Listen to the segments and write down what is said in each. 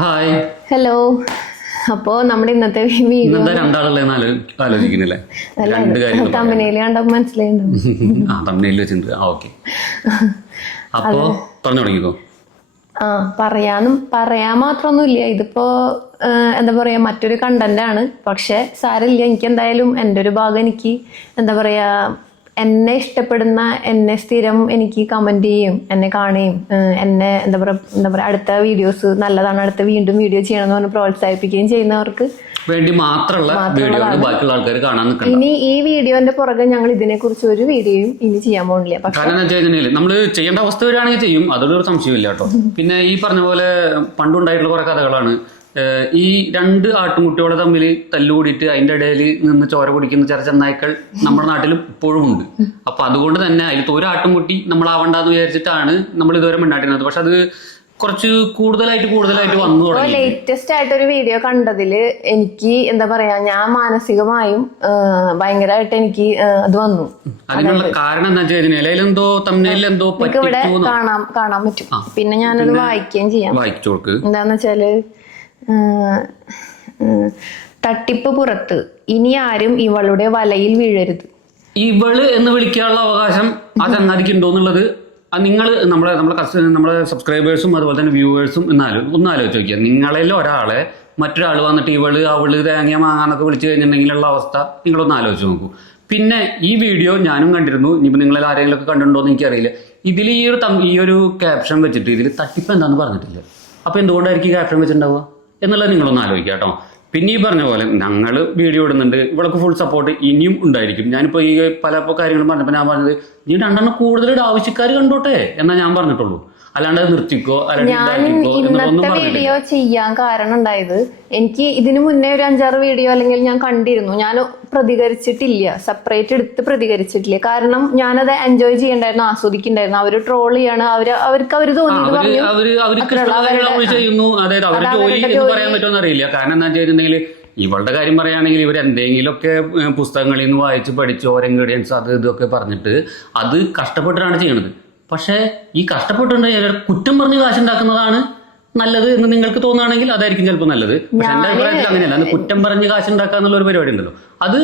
Hi. Hello. അപ്പോ നമ്മുടെ ഇന്നത്തെ വീഡിയോ ആലോചിക്കുന്നില്ലേ? കണ്ടപ്പോ അപ്പോ പറഞ്ഞു തുടങ്ങിക്കോ. ആ പറയാനും പറയാൻ മാത്രമൊന്നുമില്ല. ഇതിപ്പോ എന്താ പറയാ മറ്റൊരു കണ്ടന്റ് ആണ്. പക്ഷെ സാരമില്ല. എനിക്ക് എന്തായാലും എന്റെ ഒരു ഭാഗം എനിക്ക് എന്താ പറയാ എന്നെ ഇഷ്ടപ്പെടുന്ന എന്നെ സ്ഥിരം എനിക്ക് കമന്റ് ചെയ്യും എന്നെ കാണുകയും എന്നെ എന്താ പറയാ എന്താ പറയാ അടുത്ത വീഡിയോസ് നല്ലതാണ് അടുത്ത വീണ്ടും വീഡിയോ ചെയ്യണമെന്ന് പറഞ്ഞ് പ്രോത്സാഹിപ്പിക്കുകയും ചെയ്യുന്നവർക്ക് വേണ്ടി മാത്രമുള്ള ബാക്കിയുള്ള ആൾക്കാർ കാണാൻ ഇനി ഈ വീഡിയോന്റെ പുറകെ ഞങ്ങൾ ഇതിനെ കുറിച്ച് ഒരു വീഡിയോയും ഇനി ചെയ്യാൻ പോകുന്നില്ല പക്ഷെ കാരണം നമ്മൾ ചെയ്യേണ്ട അവസ്ഥ വരികയാണെങ്കിൽ ചെയ്യും. അതൊരു സംശയമില്ല കേട്ടോ. പിന്നെ ഈ പറഞ്ഞ പോലെ പണ്ടുണ്ടായിട്ടുള്ള കുറെ കഥകളാണ്. ഈ രണ്ട് ആട്ടുംകുട്ടികളെ തമ്മിൽ തല്ലുകൂടിയിട്ട് അതിന്റെ ഇടയിൽ നിന്ന് ചോര കുടിക്കുന്ന ചെറുചെന്നായ്ക്കൾ നമ്മുടെ നാട്ടിൽ ഇപ്പോഴും ഉണ്ട്. അപ്പൊ അതുകൊണ്ട് തന്നെ അതിലത്തെ ഒരു ആട്ടുമുട്ടി നമ്മളാവണ്ടെന്ന് വിചാരിച്ചിട്ടാണ് നമ്മൾ ഇതുവരെ മിണ്ടാട്ടിരുന്നത് പക്ഷെ അത് കുറച്ച് കൂടുതലായിട്ട് കൂടുതലായിട്ട് വന്നു തുടങ്ങി. ലേറ്റസ്റ്റ് ആയിട്ട് ഒരു വീഡിയോ കണ്ടതിൽ എനിക്ക് എന്താ പറയാ ഞാൻ മാനസികമായും ഭയങ്കരമായിട്ട് എനിക്ക് അത് വന്നു. അതിനുള്ള കാരണം എന്താ വെച്ച് കഴിഞ്ഞാൽ അതിലെന്തോ തമ്മിൽ എന്തോ ഇവിടെ കാണാം കാണാൻ പറ്റും. പിന്നെ ഞാനത് വായിക്കുകയും ചെയ്യാം. വായിച്ചു കൊടുക്ക് എന്താന്ന് വെച്ചാൽ തട്ടിപ്പ് പുറത്ത്. ഇനി ആരും ഇവളുടെ വലയിൽ വീഴരുത്. ഇവൾ എന്ന് വിളിക്കാനുള്ള അവകാശം ആ ചങ്ങാതിക്ക് ഉണ്ടോ എന്നുള്ളത് നിങ്ങൾ നമ്മളെ നമ്മളെ കസ്റ്റ നമ്മളെ സബ്സ്ക്രൈബേഴ്സും അതുപോലെ തന്നെ വ്യൂവേഴ്സും എന്നാലും ഒന്ന് ആലോചിച്ച് നോക്കിയാൽ നിങ്ങളിൽ ഒരാളെ മറ്റൊരാൾ വന്നിട്ട് ഇവൾ അവൾ തേങ്ങ മാങ്ങാന്നൊക്കെ വിളിച്ചു കഴിഞ്ഞിട്ടുണ്ടെങ്കിലുള്ള അവസ്ഥ നിങ്ങളൊന്ന് ആലോചിച്ച് നോക്കൂ. പിന്നെ ഈ വീഡിയോ ഞാനും കണ്ടിരുന്നു. ഇനിയിപ്പോൾ നിങ്ങളിൽ ആരെങ്കിലും ഒക്കെ കണ്ടിട്ടുണ്ടോ എന്ന് എനിക്കറിയില്ല. ഇതിൽ ഈ ഒരു ഈ ഒരു ക്യാപ്ഷൻ വെച്ചിട്ട് ഇതിൽ തട്ടിപ്പ് എന്താണെന്ന് പറഞ്ഞിട്ടില്ല. അപ്പോൾ എന്തുകൊണ്ടായിരിക്കും ക്യാപ്ഷൻ വെച്ചിട്ടുണ്ടാവുക? എന്നുള്ളത് നിങ്ങളൊന്ന് ആലോചിക്കുക കേട്ടോ. പിന്നെ ഈ പറഞ്ഞ പോലെ ഞങ്ങൾ വീഡിയോ ഇടുന്നുണ്ട്. ഇവൾക്ക് ഫുൾ സപ്പോർട്ട് ഇനിയും ഉണ്ടായിരിക്കും. ഞാനിപ്പോൾ ഈ പല കാര്യങ്ങളും പറഞ്ഞപ്പോൾ ഞാൻ പറഞ്ഞത് നീ രണ്ടെണ്ണം കൂടുതൽ ആവശ്യക്കാർ കണ്ടോട്ടെ? എന്നാ ഞാൻ പറഞ്ഞിട്ടുള്ളൂ. അല്ലാണ്ട് നിർത്തിക്കോ? ഞാൻ ഇന്നത്തെ വീഡിയോ ചെയ്യാൻ കാരണം ഉണ്ടായത് എനിക്ക് ഇതിനു മുന്നേ ഒരു അഞ്ചാറ് വീഡിയോ അല്ലെങ്കിൽ ഞാൻ കണ്ടിരുന്നു. ഞാൻ പ്രതികരിച്ചിട്ടില്ല. സെപ്പറേറ്റ് എടുത്ത് പ്രതികരിച്ചിട്ടില്ല. കാരണം ഞാനത് എൻജോയ് ചെയ്യണ്ടായിരുന്നു ആസ്വദിക്കണ്ടായിരുന്നു. അവർ ട്രോൾ ചെയ്യാണ്. അവർ അവർക്ക് അവർ തോന്നിയത് കാരണം എന്താ വെച്ചിട്ടുണ്ടെങ്കിൽ ഇവളുടെ കാര്യം പറയുകയാണെങ്കിൽ ഇവർ എന്തെങ്കിലുമൊക്കെ പുസ്തകങ്ങളിൽ നിന്ന് വായിച്ച് പഠിച്ച് ഓരോ ഇൻഗ്രീഡിയൻസ് അത് ഇതൊക്കെ പറഞ്ഞിട്ട് അത് കഷ്ടപ്പെട്ടിട്ടാണ് ചെയ്യണത്. പക്ഷേ ഈ കഷ്ടപ്പെട്ടുണ്ട് കുറ്റം പറഞ്ഞ് കാശുണ്ടാക്കുന്നതാണ് നല്ലത് എന്ന് നിങ്ങൾക്ക് തോന്നുകയാണെങ്കിൽ അതായിരിക്കും ചിലപ്പോൾ നല്ലത്. പക്ഷെ എന്റെ അഭിപ്രായത്തിൽ അങ്ങനെയല്ല. കുറ്റം പറഞ്ഞ് കാശുണ്ടാക്കുക എന്നുള്ള ഒരു പരിപാടി ഉണ്ടല്ലോ. അത്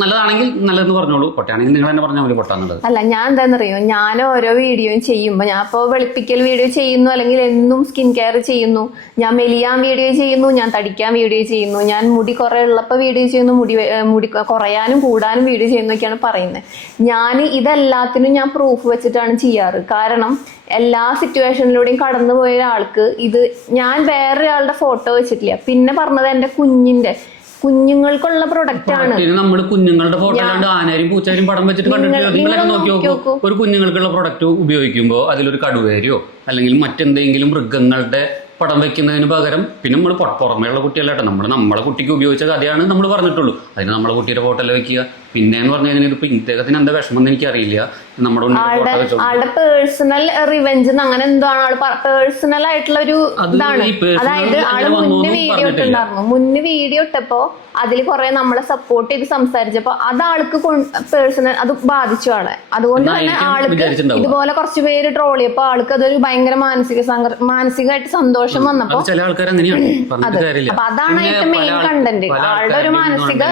നല്ലതാണെങ്കിൽ നല്ലതെന്ന് പറഞ്ഞോളൂ. പൊട്ടാണെങ്കിൽ നിങ്ങൾ തന്നെ പറഞ്ഞാൽ മതി പൊട്ടാന്നുള്ളത്. അല്ല ഞാൻ എന്താണെന്നറിയോ ഞാൻ ഓരോ വീഡിയോയും ചെയ്യുമ്പോൾ ഞാൻ ഇപ്പോൾ വെളുപ്പിക്കൽ വീഡിയോ ചെയ്യുന്നു അല്ലെങ്കിൽ എന്നും സ്കിൻ കെയർ ചെയ്യുന്നു. ഞാൻ മെലിയാൻ വീഡിയോ ചെയ്യുന്നു ഞാൻ തടിക്കാൻ വീഡിയോ ചെയ്യുന്നു. ഞാൻ മുടി കുറേ ഉള്ളപ്പോൾ വീഡിയോ ചെയ്യുന്നു മുടി മുടി കുറയാനും കൂടാനും വീഡിയോ ചെയ്യുന്നൊക്കെയാണ് പറയുന്നത് ഞാൻ ഇതെല്ലാത്തിനും ഞാൻ പ്രൂഫ് വെച്ചിട്ടാണ് ചെയ്യാറ്. കാരണം എല്ലാ സിറ്റുവേഷനിലൂടെയും കടന്നു പോയ ഒരാൾക്ക് ഇത് ഞാൻ വേറൊരാളുടെ ഫോട്ടോ വെച്ചിട്ടില്ല. പിന്നെ പറഞ്ഞത് എന്റെ കുഞ്ഞിന്റെ കുഞ്ഞുങ്ങൾക്കുള്ള പ്രൊഡക്റ്റ് ആണ്. ഇനി നമ്മൾ കുഞ്ഞുങ്ങളുടെ ഫോട്ടോ കണ്ട് ആനയും പൂച്ചയും പടം വെച്ചിട്ട് കണ്ടിട്ട് നിങ്ങൾ നിങ്ങളൊക്കെ നോക്കി നോക്കി നോക്കൂ. ഒരു കുഞ്ഞുങ്ങൾക്കുള്ള പ്രൊഡക്റ്റ് ഉപയോഗിക്കുമ്പോൾ അതിലൊരു കടുവേരയോ അല്ലെങ്കിൽ മറ്റെന്തെങ്കിലും മൃഗങ്ങളുടെ പടം വെക്കുന്നതിന് പകരം പിന്നെ നമ്മൾ പുറമേയുള്ള കുട്ടികളായിട്ട് നമ്മൾ നമ്മളെ കുട്ടിക്ക് ഉപയോഗിച്ച കഥയാണ് നമ്മൾ പറഞ്ഞിട്ടുള്ളൂ. അതിന് നമ്മളെ കുട്ടിയുടെ ഫോട്ടോ വെക്കുക? പിന്നെ എന്ന് പറഞ്ഞു കഴിഞ്ഞാൽ ഇപ്പൊ ഇദ്ദേഹത്തിന് എന്താ വിഷമം എന്ന് എനിക്കറിയില്ല. നമ്മുടെ ആളുടെ പേഴ്സണൽ റിവെഞ്ച് അങ്ങനെ എന്തോ ആണ്. ആൾ പേഴ്സണൽ ആയിട്ടുള്ള ഒരു ഇതാണ്. അതായത് ആൾ മുന്നേ വീഡിയോ. ഇട്ടുണ്ടായിരുന്നു. മുന്നേ വീഡിയോ ഇട്ടപ്പോ അതിൽ കുറെ നമ്മളെ സപ്പോർട്ട് ചെയ്ത് സംസാരിച്ചപ്പോ അത് ആൾക്ക് പേഴ്സണൽ അത് ബാധിച്ചു ആളെ. അതുകൊണ്ട് തന്നെ ആൾക്ക് ഇതുപോലെ കുറച്ച് പേര് ട്രോൾ ചെയ്യപ്പോ ആൾക്ക് അതൊരു ഭയങ്കര മാനസിക മാനസികമായിട്ട് സന്തോഷം വന്നപ്പോ ചില ആൾക്കാർ അങ്ങനെയാണ്. അതാണ് അതിന്റെ മെയിൻ കണ്ടന്റ് ആളുടെ ഒരു മാനസിക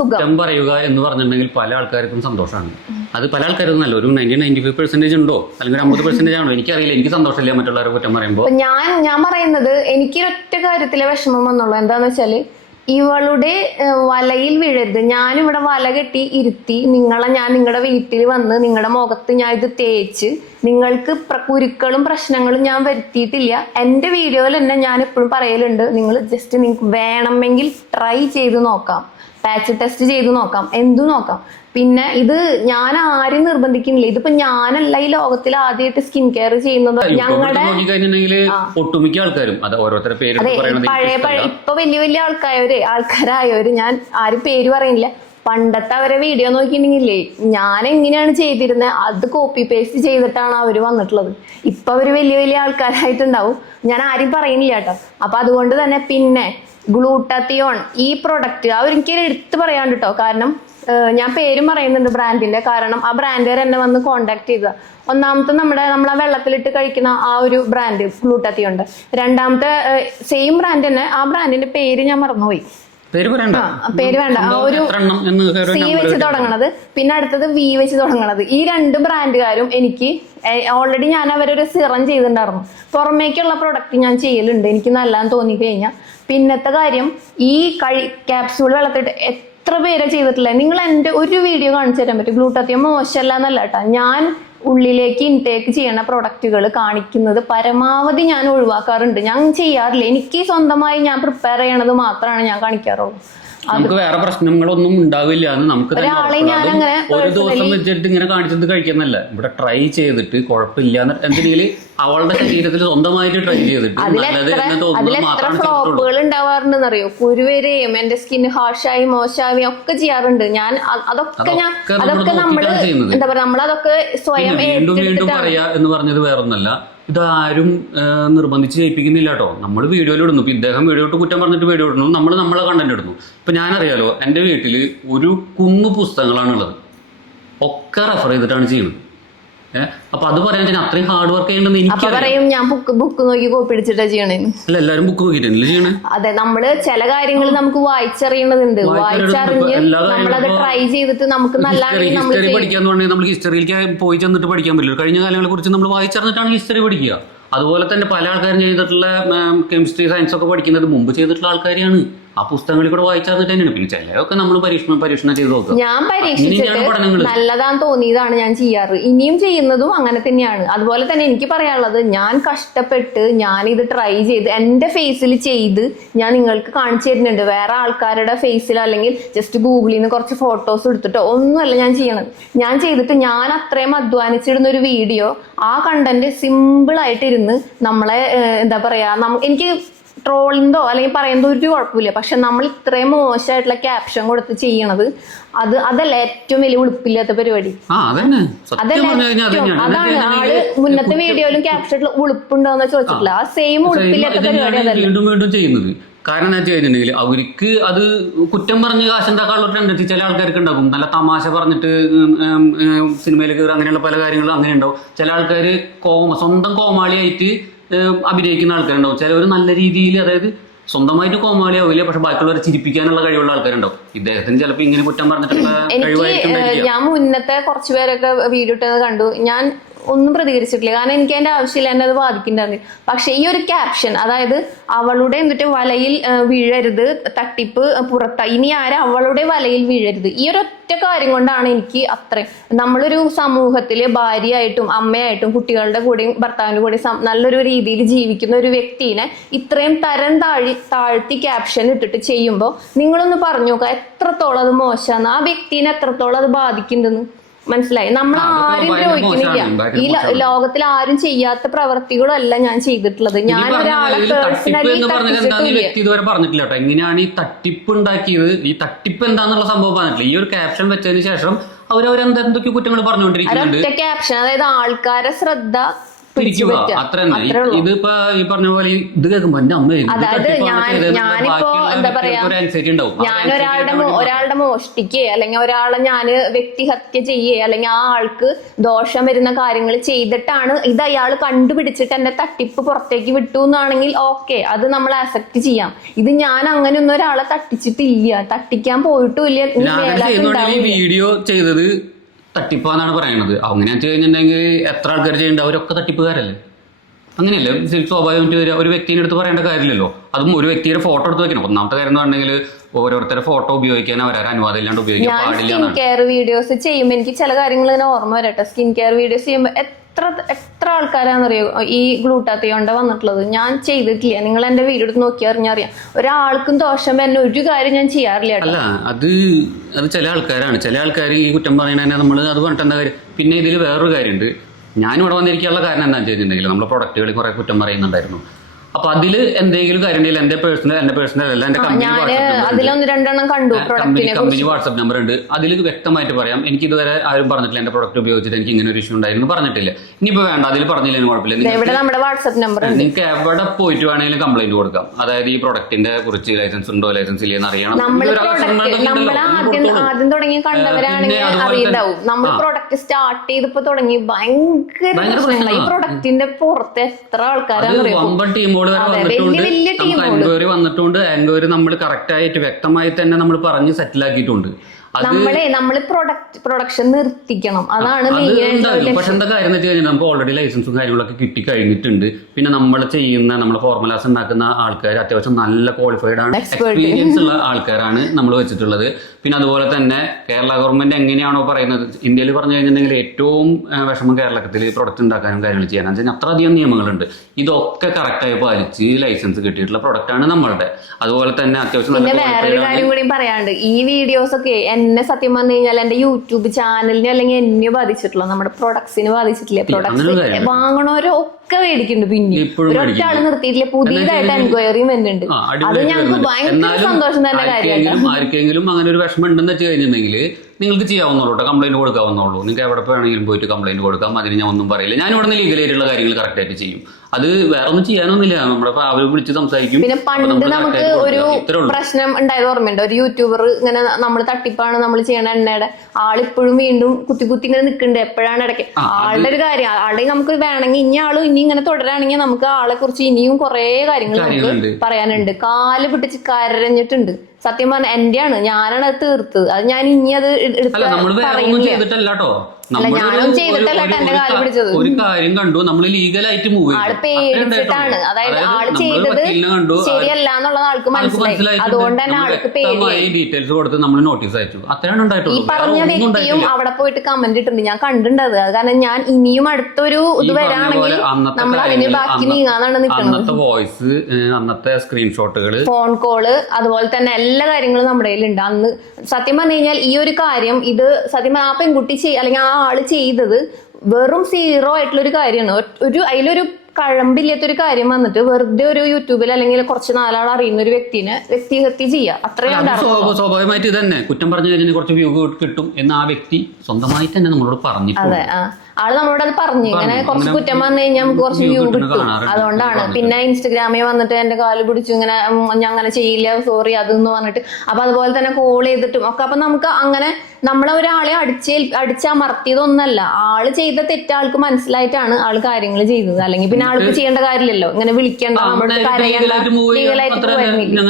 സുഖം. പറയുക എന്ന് പറഞ്ഞിട്ടുണ്ടെങ്കിൽ പല ആൾക്കാർക്കും സന്തോഷമാണ്. അത് പല ആൾക്കാരും നല്ല ഒരു നയന്റി നയന്റി ഫൈവ് പെർസെന്റേജ് ഉണ്ടോ? അല്ലെങ്കിൽ അമ്പത് പെർസെന്റേജ് ആണോ? എനിക്കറിയില്ല. എനിക്ക് സന്തോഷമില്ല മറ്റുള്ളവരെ കുറ്റം പറയുമ്പോൾ ഞാൻ ഞാൻ പറയുന്നത് എനിക്കൊരൊറ്റ കാര്യത്തിലെ വിഷമം വന്നുള്ളൂ. എന്താന്ന് വെച്ചാൽ ഇവളുടെ വലയിൽ വീഴരുത്. ഞാനിവിടെ വല കെട്ടി ഇരുത്തി നിങ്ങളെ ഞാൻ നിങ്ങളുടെ വീട്ടിൽ വന്ന് നിങ്ങളുടെ മുഖത്ത് ഞാൻ ഇത് തേച്ച് നിങ്ങൾക്ക് കുരുക്കളും പ്രശ്നങ്ങളും ഞാൻ വരുത്തിയിട്ടില്ല. എന്റെ വീഡിയോയിൽ തന്നെ ഞാൻ എപ്പോഴും പറയലുണ്ട്. നിങ്ങൾ ജസ്റ്റ് നിങ്ങൾക്ക് വേണമെങ്കിൽ ട്രൈ ചെയ്ത് നോക്കാം. പാച്ച് ടെസ്റ്റ് ചെയ്ത് നോക്കാം. എന്തു നോക്കാം? പിന്നെ ഇത് ഞാൻ ആരും നിർബന്ധിക്കുന്നില്ല. ഇതിപ്പോ ഞാനല്ല ഈ ലോകത്തിൽ ആദ്യമായിട്ട് സ്കിൻ കെയർ ചെയ്യുന്നത്. ഞങ്ങളുടെ ഒട്ടുമിക്ക ആൾക്കാരും അത് ഓരോരുത്തരുടെ പേര് പഴയ പഴയ. ഇപ്പൊ വലിയ വലിയ ആൾക്കാരവര് ആൾക്കാരായവര് ഞാൻ ആരും പേര് പറയുന്നില്ല. പണ്ടത്തെ അവരെ വീഡിയോ നോക്കിയിട്ടുണ്ടെങ്കിലേ ഞാൻ എങ്ങനെയാണ് ചെയ്തിരുന്നത് അത് കോപ്പി പേസ്റ്റ് ചെയ്തിട്ടാണ് അവർ വന്നിട്ടുള്ളത്. ഇപ്പൊ അവർ വലിയ വലിയ ആൾക്കാരായിട്ടുണ്ടാവും. ഞാൻ ആരും പറയുന്നില്ല കേട്ടോ. അപ്പൊ അതുകൊണ്ട് തന്നെ പിന്നെ ഗ്ലൂട്ടത്തിയോൺ ഈ പ്രൊഡക്റ്റ് ആ ഒരിക്കൽ എടുത്ത് പറയാണ്ട് കേട്ടോ കാരണം ഞാൻ പേരും പറയുന്നുണ്ട് ബ്രാൻഡിന്റെ കാരണം ആ ബ്രാൻഡുകാർ എന്നെ വന്ന് കോണ്ടാക്ട് ചെയ്തത് ഒന്നാമത്തെ നമ്മുടെ നമ്മൾ ആ വെള്ളത്തിലിട്ട് കഴിക്കുന്ന ആ ഒരു ബ്രാൻഡ് ഗ്ലൂട്ടത്തിയോണ്ട്. രണ്ടാമത്തെ സെയിം ബ്രാൻഡ് തന്നെ ആ ബ്രാൻഡിന്റെ പേര് ഞാൻ മറന്നുപോയി. പേര് പറയണ്ട. പേര് വേണ്ട. ഒരു സി വെച്ച് തുടങ്ങണത്. പിന്നെ അടുത്തത് വി വെച്ച് തുടങ്ങണത്. ഈ രണ്ട് ബ്രാൻഡുകാരും എനിക്ക് ഓൾറെഡി ഞാൻ അവരൊരു സിറം ചെയ്തിട്ടുണ്ടായിരുന്നു. പുറമേക്കുള്ള പ്രൊഡക്റ്റ് ഞാൻ ചെയ്യലുണ്ട്. എനിക്ക് നല്ലതെന്ന് തോന്നി കഴിഞ്ഞാൽ പിന്നത്തെ കാര്യം ഈ കഴി ക്യാപ്സ്യൂൾ വെള്ളത്തിട്ട് എത്ര പേരെ ചെയ്തിട്ടില്ല നിങ്ങൾ എന്റെ ഒരു വീഡിയോ കാണിച്ചു തരാൻ പറ്റും. ഗ്ലൂട്ടോത്തിയം മോശമല്ല എന്നല്ല കേട്ടോ. ഞാൻ ഉള്ളിലേക്ക് ഇൻടേക്ക് ചെയ്യുന്ന പ്രൊഡക്റ്റുകൾ കാണിക്കുന്നത് പരമാവധി ഞാൻ ഒഴിവാക്കാറുണ്ട്. ഞാൻ ചെയ്യാറില്ല. എനിക്ക് സ്വന്തമായി ഞാൻ പ്രിപ്പയർ ചെയ്യണത് മാത്രമാണ് ഞാൻ കാണിക്കാറുള്ളൂ. നമുക്ക് വേറെ പ്രശ്നങ്ങളൊന്നും ഉണ്ടാവില്ല എന്ന് നമുക്ക് തന്നെ ഒരാളെ ഉറപ്പുണ്ട്. ഞാൻ അതും ഒരു ദിവസം personally- വെച്ചിട്ട് ഇങ്ങനെ കാണിച്ചത് കഴിക്കുന്നല്ല ഇവിടെ ട്രൈ ചെയ്തിട്ട് കുഴപ്പമില്ല എന്തെങ്കിലും അവളുടെ ശരീരത്തിൽ സ്വന്തമായിട്ട് ട്രൈ ചെയ്തിട്ട് നല്ലത് അതിലെത്ര എന്ന് തോന്നുന്നത് അതിലെത്ര മാത്രമാണ് ചെയ്തിട്ടുള്ളൂ ഫ്ലോപ്പുകൾ ഉണ്ടാവാറുണ്ടെന്ന് അറിയോ കുരുവരെയും എന്റെ സ്കിൻ ഹാഷായി മോശമായി ഒക്കെ ചെയ്യാറുണ്ട്. ഞാൻ അ- അതൊക്കെ ഞാൻ അതൊക്കെ നമ്മൾ അതൊക്കെ നമ്മൾ നോക്കിയിട്ടാണ് ചെയ്യുന്നത്. എന്താ പറയാ നമ്മളതൊക്കെ സ്വയം പിന്നെ വീണ്ടും വീണ്ടും ഏറ്റെടുത്തിട്ടാണ്. പറയാ എന്ന് പറഞ്ഞത് വേറൊന്നല്ല. ഇതാരും നിർബന്ധിച്ച് ചെയ്യിപ്പിക്കുന്നില്ല കേട്ടോ നമ്മൾ വീഡിയോയിൽ ഇടുന്നു. ഇപ്പം ഇദ്ദേഹം വീഡിയോ ഇട്ട് കുറ്റം പറഞ്ഞിട്ട് വീഡിയോ ഇടുന്നു. നമ്മൾ നമ്മളെ കണ്ടന്റ് ഇടുന്നു. ഇപ്പം ഞാനറിയാലോ എന്റെ വീട്ടിൽ ഒരു കുന്നു പുസ്തകങ്ങളാണുള്ളത്. ഒക്കെ റെഫർ ചെയ്തിട്ടാണ് ചെയ്യുന്നത്. അപ്പൊ അത് പറയാൻ അത്രയും ഹാർഡ് വർക്ക് ചെയ്യണമെന്ന് അപ്പൊ പറയും ഞാൻ ബുക്ക് ബുക്ക് നോക്കി കോപ്പി അടിച്ചിട്ടാ ചെയ്യണേന്ന്. അല്ല എല്ലാവരും ബുക്ക് നോക്കിയിട്ടല്ലേ ചെയ്യണേ? അതെ നമ്മൾ ചില കാര്യങ്ങൾ നമുക്ക് വായിച്ചറിയേണ്ടതുണ്ട്. വായിച്ചറിഞ്ഞ് നമ്മളത് ട്രൈ ചെയ്തിട്ട് നമുക്ക് നല്ല ഹിസ്റ്ററി പഠിക്കാന്ന് പറഞ്ഞാൽ നമ്മൾ ഹിസ്റ്ററിയിലേക്ക് പോയി ചെന്നിട്ട് പഠിക്കാൻ പറ്റില്ല. കഴിഞ്ഞ കാലങ്ങളെ കുറിച്ച് നമ്മൾ വായിച്ചറിഞ്ഞിട്ടാണ് ഹിസ്റ്ററി പഠിക്കുക. അതുപോലെ തന്നെ പല ആൾക്കാരും ചെയ്തിട്ടുള്ള കെമിസ്ട്രി സയൻസ് ഒക്കെ പഠിക്കുന്നത് മുമ്പ് ചെയ്തിട്ടുള്ള ആൾക്കാരാണ് ആ പുസ്തകങ്ങളിൽ കൂടെ വായിച്ചറിഞ്ഞിട്ട് തന്നെയാണ്. പിന്നെ ചിലതൊക്കെ നമ്മൾ പരീക്ഷണം പരീക്ഷണം ചെയ്ത് നോക്കുക. ഞാൻ പരീക്ഷിച്ചിട്ട് നല്ലതാന്ന് തോന്നിയതാണ് ഞാൻ ചെയ്യാറ്. ഇനിയും ചെയ്യുന്നതും അങ്ങനെ തന്നെയാണ്. അതുപോലെ തന്നെ എനിക്ക് പറയാനുള്ളത് ഞാൻ കഷ്ടപ്പെട്ട് ഞാൻ ഇത് ട്രൈ ചെയ്ത് എന്റെ ഫേസിൽ ചെയ്ത് ഞാൻ നിങ്ങൾക്ക് കാണിച്ചു തരുന്നുണ്ട്. വേറെ ആൾക്കാരുടെ ഫേസിൽ അല്ലെങ്കിൽ ജസ്റ്റ് ഗൂഗിളിൽ നിന്ന് കുറച്ച് ഫോട്ടോസ് എടുത്തിട്ടോ ഒന്നുമല്ല ഞാൻ ചെയ്യണത്. ഞാൻ ചെയ്തിട്ട് ഞാൻ അത്രയും അധ്വാനിച്ചിടുന്ന ഒരു വീഡിയോ ആ കണ്ടന്റ് സിമ്പിൾ ആയിട്ടിരുന്ന് നമ്മളെ എന്താ പറയാ എനിക്ക് ട്രോളിന്തോ അല്ലെങ്കിൽ പറയുന്നതോ ഒരു കുഴപ്പമില്ല. പക്ഷെ നമ്മൾ ഇത്രയും മോശമായിട്ടുള്ള ക്യാപ്ഷൻ കൊടുത്ത് ചെയ്യണത് അത് അതല്ല ഏറ്റവും വലിയ ഉളുപ്പില്ലാത്ത പരിപാടി. അതല്ല അതാണ് എന്ന് ആൾ മുന്നത്തെ വീഡിയോയിലും ക്യാപ്ഷനിൽ ഉളുപ്പുണ്ടോന്ന് ചോദിച്ചിട്ടില്ല. ആ സെയിം ഉളുപ്പില്ലാത്ത പരിപാടി അതല്ല. വീണ്ടും വീണ്ടും ചെയ്യുന്നത്. കാരണം എന്താ വെച്ചിട്ടുണ്ടെങ്കിൽ അവർക്ക് അത് കുറ്റം പറഞ്ഞ് കാശുണ്ടാക്കാനുള്ള ടെൻഡൻസി ചില ആൾക്കാർക്ക് ഉണ്ടാകും. നല്ല തമാശ പറഞ്ഞിട്ട് സിനിമയിൽ കയറി അങ്ങനെയുള്ള പല കാര്യങ്ങളും അങ്ങനെ ഉണ്ടാവും. ചില ആൾക്കാർ കോമ സ്വന്തം കോമാളിയായിട്ട് അഭിനയിക്കുന്ന ആൾക്കാരുണ്ടാവും. ചിലവർ നല്ല രീതിയിൽ അതായത് സ്വന്തമായിട്ട് കോമാളി ആവില്ല പക്ഷെ ബാക്കിയുള്ളവരെ ചിരിപ്പിക്കാനുള്ള കഴിവുള്ള ആൾക്കാരുണ്ടാവും. ഇദ്ദേഹത്തിന് ചിലപ്പോൾ ഇങ്ങനെ കുറ്റം പറഞ്ഞിട്ടുള്ള. ഞാൻ മുന്നത്തെ കുറച്ച് പേരൊക്കെ വീഡിയോ കണ്ടു. ഞാൻ ഒന്നും പ്രതികരിച്ചിട്ടില്ല. കാരണം എനിക്ക് അതിന്റെ ആവശ്യമില്ല എന്നെ അത് ബാധിക്കുന്നുണ്ടായിരുന്നു. പക്ഷെ ഈ ഒരു ക്യാപ്ഷൻ അതായത് അവളുടെ എന്നിട്ട് വലയിൽ വീഴരുത് തട്ടിപ്പ് പുറത്ത ഇനി ആരും അവളുടെ വലയിൽ വീഴരുത്? ഈ ഒരു ഒറ്റ കാര്യം കൊണ്ടാണ് എനിക്ക് അത്രയും നമ്മളൊരു സമൂഹത്തിൽ ഭാര്യയായിട്ടും അമ്മയായിട്ടും കുട്ടികളുടെ കൂടെയും ഭർത്താവിന്റെ കൂടെയും നല്ലൊരു രീതിയിൽ ജീവിക്കുന്ന ഒരു വ്യക്തിനെ ഇത്രയും തരം താഴി താഴ്ത്തി ക്യാപ്ഷൻ ഇട്ടിട്ട് ചെയ്യുമ്പോൾ നിങ്ങളൊന്ന് പറഞ്ഞു നോക്കുക എത്രത്തോളം അത് മോശമാണ്? ആ വ്യക്തിനെ എത്രത്തോളം അത് ബാധിക്കുന്നുണ്ടെന്ന്. മനസ്സിലായി? നമ്മൾ ആരും ദ്രോഹിക്കുന്നില്ല. ഈ ലോകത്തിൽ ആരും ചെയ്യാത്ത പ്രവർത്തികളും അല്ല ഞാൻ ചെയ്തിട്ടുള്ളത്. ഞാൻ ഒരാളെ പറഞ്ഞിട്ടില്ല കേട്ടോ. എങ്ങനെയാണ് ഈ തട്ടിപ്പ് ഉണ്ടാക്കിയത്? ഈ തട്ടിപ്പ് എന്താന്നുള്ള സംഭവം പറഞ്ഞിട്ടില്ല. ഈ ഒരു ക്യാപ്ഷൻ വെച്ചതിന് ശേഷം അവരവരെന്തൊക്കെ കുറ്റങ്ങൾ പറഞ്ഞുകൊണ്ടിരിക്കുന്നുണ്ട്. ക്യാപ്ഷൻ അതായത് ആൾക്കാരെ ശ്രദ്ധ പിടിച്ചു അത്ര ഇതിപ്പോ ഈ പറഞ്ഞ പോലെ ഇത് കേൾക്കുമ്പോ എന്റെ അമ്മ അതായത് ഞാൻ- ഞാനിപ്പോ എന്താ പറയാ. ഞാൻ ഒരാളുടെ ഒരാളുടെ മോഷ്ടിക്കേ അല്ലെങ്കിൽ ഒരാളെ ഞാൻ വ്യക്തിഹത്യ ചെയ്യേ അല്ലെങ്കിൽ ആ ആൾക്ക് ദോഷം വരുന്ന കാര്യങ്ങൾ ചെയ്തിട്ടാണ് ഇത് അയാൾ കണ്ടുപിടിച്ചിട്ട് എന്റെ തട്ടിപ്പ് പുറത്തേക്ക് വിട്ടു എന്നാണെങ്കിൽ ഓക്കെ അത് നമ്മൾ അസെപ്റ്റ് ചെയ്യാം. ഇത് ഞാൻ അങ്ങനെ ഒന്നും ഒരാളെ തട്ടിച്ചിട്ടില്ല. തട്ടിക്കാൻ ചെയ്യുന്നുണ്ടെങ്കിൽ ഈ വീഡിയോ ചെയ്തത് തട്ടിപ്പാന്നാണ് പറയുന്നത്. അങ്ങനെ വെച്ച് കഴിഞ്ഞിട്ടുണ്ടെങ്കിൽ എത്ര ആൾക്കാർ ചെയ്യുന്നുണ്ട് അവരൊക്കെ തട്ടിപ്പുകാരല്ലേ? അങ്ങനെയല്ലേ? സ്വാഭാവികമായിട്ട് വരിക ഒരു വ്യക്തിയുടെ അടുത്ത് പറയേണ്ട കാര്യമില്ലല്ലോ. അതും ഒരു വ്യക്തിയുടെ ഫോട്ടോ എടുത്ത് വെക്കണം. ഒന്നാമത്തെ കാര്യം എന്ന് പറഞ്ഞെങ്കിൽ ഓരോരുത്തരുടെ ഫോട്ടോ ഉപയോഗിക്കാൻ അവരാരും അനുവാദം ഇല്ലാണ്ട് ഉപയോഗിക്കാൻ പാടില്ല സ്കിൻ കെയർ വീഡിയോസ് ചെയ്യുമ്പോൾ എനിക്ക് ചില കാര്യങ്ങൾ ഇങ്ങനെ ഓർമ്മ വരട്ടെ. സ്കിൻ കെയർ വീഡിയോസ് ചെയ്യുമ്പോൾ എത്ര എത്ര ആൾക്കാരാണെന്നറിയോ? ഈ ഗ്ലൂട്ടാത്തിയോണ്ട വന്നിട്ടുള്ളത്. ഞാൻ ചെയ്തിട്ടില്ല. നിങ്ങൾ എന്റെ വീടെടുത്ത് നോക്കിയാൽ നോക്കി അറിഞ്ഞറിയാം ഒരാൾക്കും ദോഷം വരുന്ന ഒരു കാര്യം ഞാൻ ചെയ്യാറില്ല അല്ല അത് അത് ചില ആൾക്കാരാണ്. ചില ആൾക്കാർ ഈ കുറ്റം പറയുന്നതിനെ നമ്മൾ അത് പറഞ്ഞിട്ട് എന്താ കാര്യം? പിന്നെ ഇതിൽ വേറൊരു കാര്യമുണ്ട് ഞാനിവിടെ വന്നിരിക്കാനുള്ള കാരണം എന്താണെന്ന് വെച്ചിട്ടുണ്ടെങ്കിൽ നമ്മുടെ പ്രൊഡക്റ്റുകളിൽ കുറേ കുറ്റം പറയുന്നുണ്ടായിരുന്നു. അപ്പൊ അതിൽ എന്തെങ്കിലും കാര്യം ഉണ്ടെങ്കിൽ എന്റെ പേഴ്സണൽ എന്റെ പേഴ്സണൽ അല്ല എന്റെ കമ്പനി ഞാൻ അതിലൊന്ന് രണ്ടെണ്ണം കണ്ടു പ്രൊഡക്റ്റിനെ കമ്പനി വാട്സ്ആപ്പ് നമ്പർ ഉണ്ട്. അതിൽ വ്യക്തമായിട്ട് പറയാം. എനിക്ക് ഇതുവരെ ആരും പറഞ്ഞിട്ടില്ല എന്റെ പ്രൊഡക്റ്റ് ഉപയോഗിച്ചിട്ട് എനിക്ക് ഇങ്ങനെ ഒരു ഇഷ്യൂ ഉണ്ടായിരുന്നു പറഞ്ഞിട്ടില്ല. ഇനിയിപ്പോ വേണ്ട അതിൽ പറഞ്ഞില്ലെങ്കിലും കുഴപ്പമില്ല. നമ്പർ നിങ്ങൾക്ക് എവിടെ പോയിട്ട് വേണമെങ്കിലും കംപ്ലൈന്റ് കൊടുക്കാം. അതായത് ഈ പ്രൊഡക്റ്റിന്റെ കുറിച്ച് ലൈസൻസ് ഉണ്ടോ ലൈസൻസ് ഇല്ലെന്ന് അറിയണം. ആദ്യം തുടങ്ങി കണ്ടവരാണെങ്കിൽ നമ്മൾ. പ്രൊഡക്റ്റ് സ്റ്റാർട്ട് ചെയ്തപ്പോ തുടങ്ങി ഭയങ്കര പ്രശ്നമാണ് പ്രശ്നങ്ങളായി ഈ. പ്രൊഡക്റ്റിന്റെ പുറത്ത് എത്ര ആൾക്കാരാണ് ടീമോട് വരെ വന്നിട്ടുണ്ട്. നമുക്ക് എൻക്വയറി വന്നിട്ടുണ്ട്. എൻക്വയറി നമ്മൾ കറക്റ്റ് ആയിട്ട് വ്യക്തമായി തന്നെ നമ്മൾ പറഞ്ഞ് സെറ്റിൽ ആക്കിയിട്ടുണ്ട്. നമ്മളെ നമ്മൾ പ്രൊഡക്റ്റ് പ്രൊഡക്ഷൻ നിർത്തിക്കണം. അതാണ് പക്ഷെ എന്താ കാര്യം വെച്ച് കഴിഞ്ഞാൽ നമുക്ക് ഓൾറെഡി ലൈസൻസും കാര്യങ്ങളൊക്കെ കിട്ടി കഴിഞ്ഞിട്ടുണ്ട് പിന്നെ നമ്മൾ ചെയ്യുന്ന നമ്മൾ ഫോർമുലാസ് ഉണ്ടാക്കുന്ന ആൾക്കാർ അത്യാവശ്യം നല്ല ക്വാളിഫൈഡ് ആണ്. എക്സ്പീരിയൻസ് ഉള്ള ആൾക്കാരാണ് നമ്മൾ വെച്ചിട്ടുള്ളത്. പിന്നെ അതുപോലെ തന്നെ കേരള ഗവൺമെന്റ് എങ്ങനെയാണോ പറയുന്നത്? ഇന്ത്യയിൽ പറഞ്ഞു കഴിഞ്ഞിട്ടുണ്ടെങ്കിൽ ഏറ്റവും വിഷമം കേരളത്തിൽ പ്രൊഡക്റ്റ് ഉണ്ടാക്കാനും കാര്യങ്ങൾ ചെയ്യാനും. വെച്ചാൽ അത്രയധികം നിയമങ്ങളുണ്ട്. ഇതൊക്കെ കറക്റ്റായി പാലിച്ച് ലൈസൻസ് കിട്ടിയിട്ടുള്ള പ്രൊഡക്റ്റ് ആണ് നമ്മളുടെ. അതുപോലെ തന്നെ അത്യാവശ്യം പിന്നെ വേറൊരു കാര്യം കൂടി പറയാണ്ട് ഈ വീഡിയോസ് ഒക്കെ എന്നെ സത്യം പറഞ്ഞു കഴിഞ്ഞാൽ എന്റെ യൂട്യൂബ് ചാനലിനെ അല്ലെങ്കിൽ എന്നെ ബാധിച്ചിട്ടുള്ള നമ്മുടെ പ്രൊഡക്ട്സിനെ ബാധിച്ചിട്ടില്ല? പ്രൊഡക്ട്സ് വാങ്ങണോരോ ഒക്കെ മേടിക്കുന്നുണ്ട് പിന്നെ ഒരൊറ്റ നിർത്തിയിട്ടില്ല പുതിയതായിട്ട് എൻക്വയറിയും വരുന്നുണ്ട്. അത് ഞങ്ങൾക്ക്. ഭയങ്കര സന്തോഷം തന്നെ കാര്യമാണ് ആർക്കെങ്കിലും അങ്ങനെ ഒരു വിഷമം ഉണ്ടെന്ന് വെച്ച് കഴിഞ്ഞിട്ടുണ്ടെങ്കിൽ നിങ്ങൾക്ക് ചെയ്യാവുന്നുള്ളൂ കേട്ടോ കംപ്ലൈന്റ് കൊടുക്കാവുന്നുള്ളൂ നിങ്ങൾക്ക് എവിടെ വേണമെങ്കിലും പോയിട്ട് കംപ്ലൈന്റ് കൊടുക്കാം. അതിന് ഞാൻ ഒന്നും പറയില്ല. ഞാൻ ഇവിടെ നിന്ന് ലീഗലായിട്ടുള്ള കാര്യങ്ങൾ കറക്റ്റായിട്ട് ചെയ്യും. അത് വേറെ ഒന്നും ചെയ്യാനൊന്നുമില്ല നമ്മുടെ അവർ വിളിച്ച് സംസാരിക്കും. പിന്നെ പണ്ട് നമുക്ക് ഒരു പ്രശ്നം ഉണ്ടായത് ഓർമ്മയുണ്ട്? ഒരു യൂട്യൂബർ ഇങ്ങനെ നമ്മൾ തട്ടിപ്പാണ് നമ്മൾ ചെയ്യണ എണ്ണയുടെ. ആളിപ്പോഴും വീണ്ടും കുത്തി കുത്തി ഇങ്ങനെ നിൽക്കുന്നുണ്ട് എപ്പോഴാണ് ഇടയ്ക്ക്? ആളുടെ ഒരു കാര്യം. ആളുടെ നമുക്ക് വേണമെങ്കിൽ ഇനി ആളും ഇനി ഇങ്ങനെ തുടരാണെങ്കിൽ നമുക്ക് ആളെ കുറിച്ച് ഇനിയും കുറെ കാര്യങ്ങൾ നമുക്ക് പറയാനുണ്ട്. കാൽ പിടിച്ച് കരഞ്ഞിട്ടുണ്ട്. സത്യം പറഞ്ഞ എന്റെയാണ്. ഞാനാണ് അത് തീർത്തത്. അത് ഞാൻ ഇനി അത് എടുത്ത് പറയുന്നില്ല. ഞാനും ചെയ്തിട്ടല്ല ട്ടോ എന്റെ കാൽ പിടിച്ചത്. ഒരു കാര്യം കണ്ടു നമ്മൾ ലീഗലായിട്ട് മൂവ് ആൾ പേടിച്ചിട്ടാണ്. അതായത് ആൾ ചെയ്തത് കണ്ടു ശരിയല്ല എന്നുള്ളത് ആൾക്ക് മനസ്സിലായി. അതുകൊണ്ട് തന്നെ ആൾക്ക് ഡീറ്റെയിൽസ് കൊടുത്ത് നമ്മൾ നോട്ടീസ് അയച്ചു. അത്രയാണ് ഈ ഉണ്ടായിട്ടുള്ളൂ. വേറെ പറഞ്ഞ വ്യക്തിയും അവിടെ പോയിട്ട് കമന്റ് ഇട്ടുണ്ട് ഞാൻ കണ്ടിട്ടുണ്ട് കാരണം ഞാൻ ഇനിയും അടുത്തൊരു ഇത് വരാണെങ്കിൽ അന്നത്തെ നമ്മൾ അതിന് ബാക്കി നീങ്ങാന്നാണ് നിൽക്കുന്നത് അന്നത്തെ വോയിസ് അന്നത്തെ സ്ക്രീൻഷോട്ടുകൾ ഫോൺ കോൾ അതുപോലെ തന്നെ എല്ലാ കാര്യങ്ങളും നമ്മുടെ കയ്യിലുണ്ട്. അന്ന് സത്യം പറഞ്ഞു കഴിഞ്ഞാൽ ഈ ഒരു കാര്യം ഇത് സത്യം ആ പെൺകുട്ടി അല്ലെങ്കിൽ ആ ആൾ ചെയ്തത് വെറും സീറോ ആയിട്ടുള്ള ഒരു കാര്യമാണ് ഒരു അതിലൊരു കഴമ്പില്ലാത്തൊരു കാര്യം വന്നിട്ട് വെറുതെ ഒരു യൂട്യൂബിൽ അല്ലെങ്കിൽ കുറച്ച് നാലാൾ അറിയുന്ന ഒരു വ്യക്തിനെ വ്യക്തിഹത്യ ചെയ്യുക അത്രയും സ്വാഭാവികമായിട്ട് ഇത് തന്നെ കുറ്റം പറഞ്ഞു കഴിഞ്ഞാൽ കുറച്ച് വ്യൂ കിട്ടും എന്ന് ആ വ്യക്തി സ്വന്തമായി തന്നെ നമ്മളോട് പറഞ്ഞു അതെ ആ. ആൾ നമ്മളോട് അത് പറഞ്ഞു. ഇങ്ങനെ കുറച്ച് കുറ്റം വന്നു കഴിഞ്ഞാൽ നമുക്ക് കുറച്ച് വ്യൂ കിട്ടും. അതുകൊണ്ടാണ്. പിന്നെ ഇൻസ്റ്റഗ്രാമിൽ വന്നിട്ട് എന്റെ കാൽ പിടിച്ചു ഇങ്ങനെ ഞാൻ അങ്ങനെ ചെയ്യില്ല സോറി അതെന്ന് പറഞ്ഞിട്ട്. അപ്പൊ അതുപോലെ തന്നെ കോൾ ചെയ്തിട്ടും ഒക്കെ. അപ്പൊ നമുക്ക് അങ്ങനെ നമ്മളെ ഒരാളെ അടിച്ചേൽ അടിച്ചമർത്തിയതൊന്നല്ല ആൾ ചെയ്ത തെറ്റ് ആൾക്ക് മനസ്സിലായിട്ടാണ് ആൾ കാര്യങ്ങൾ ചെയ്തത്. അല്ലെങ്കിൽ പിന്നെ ആൾക്ക് ചെയ്യേണ്ട കാര്യമില്ലല്ലോ. ഇങ്ങനെ വിളിക്കേണ്ട നമ്മുടെ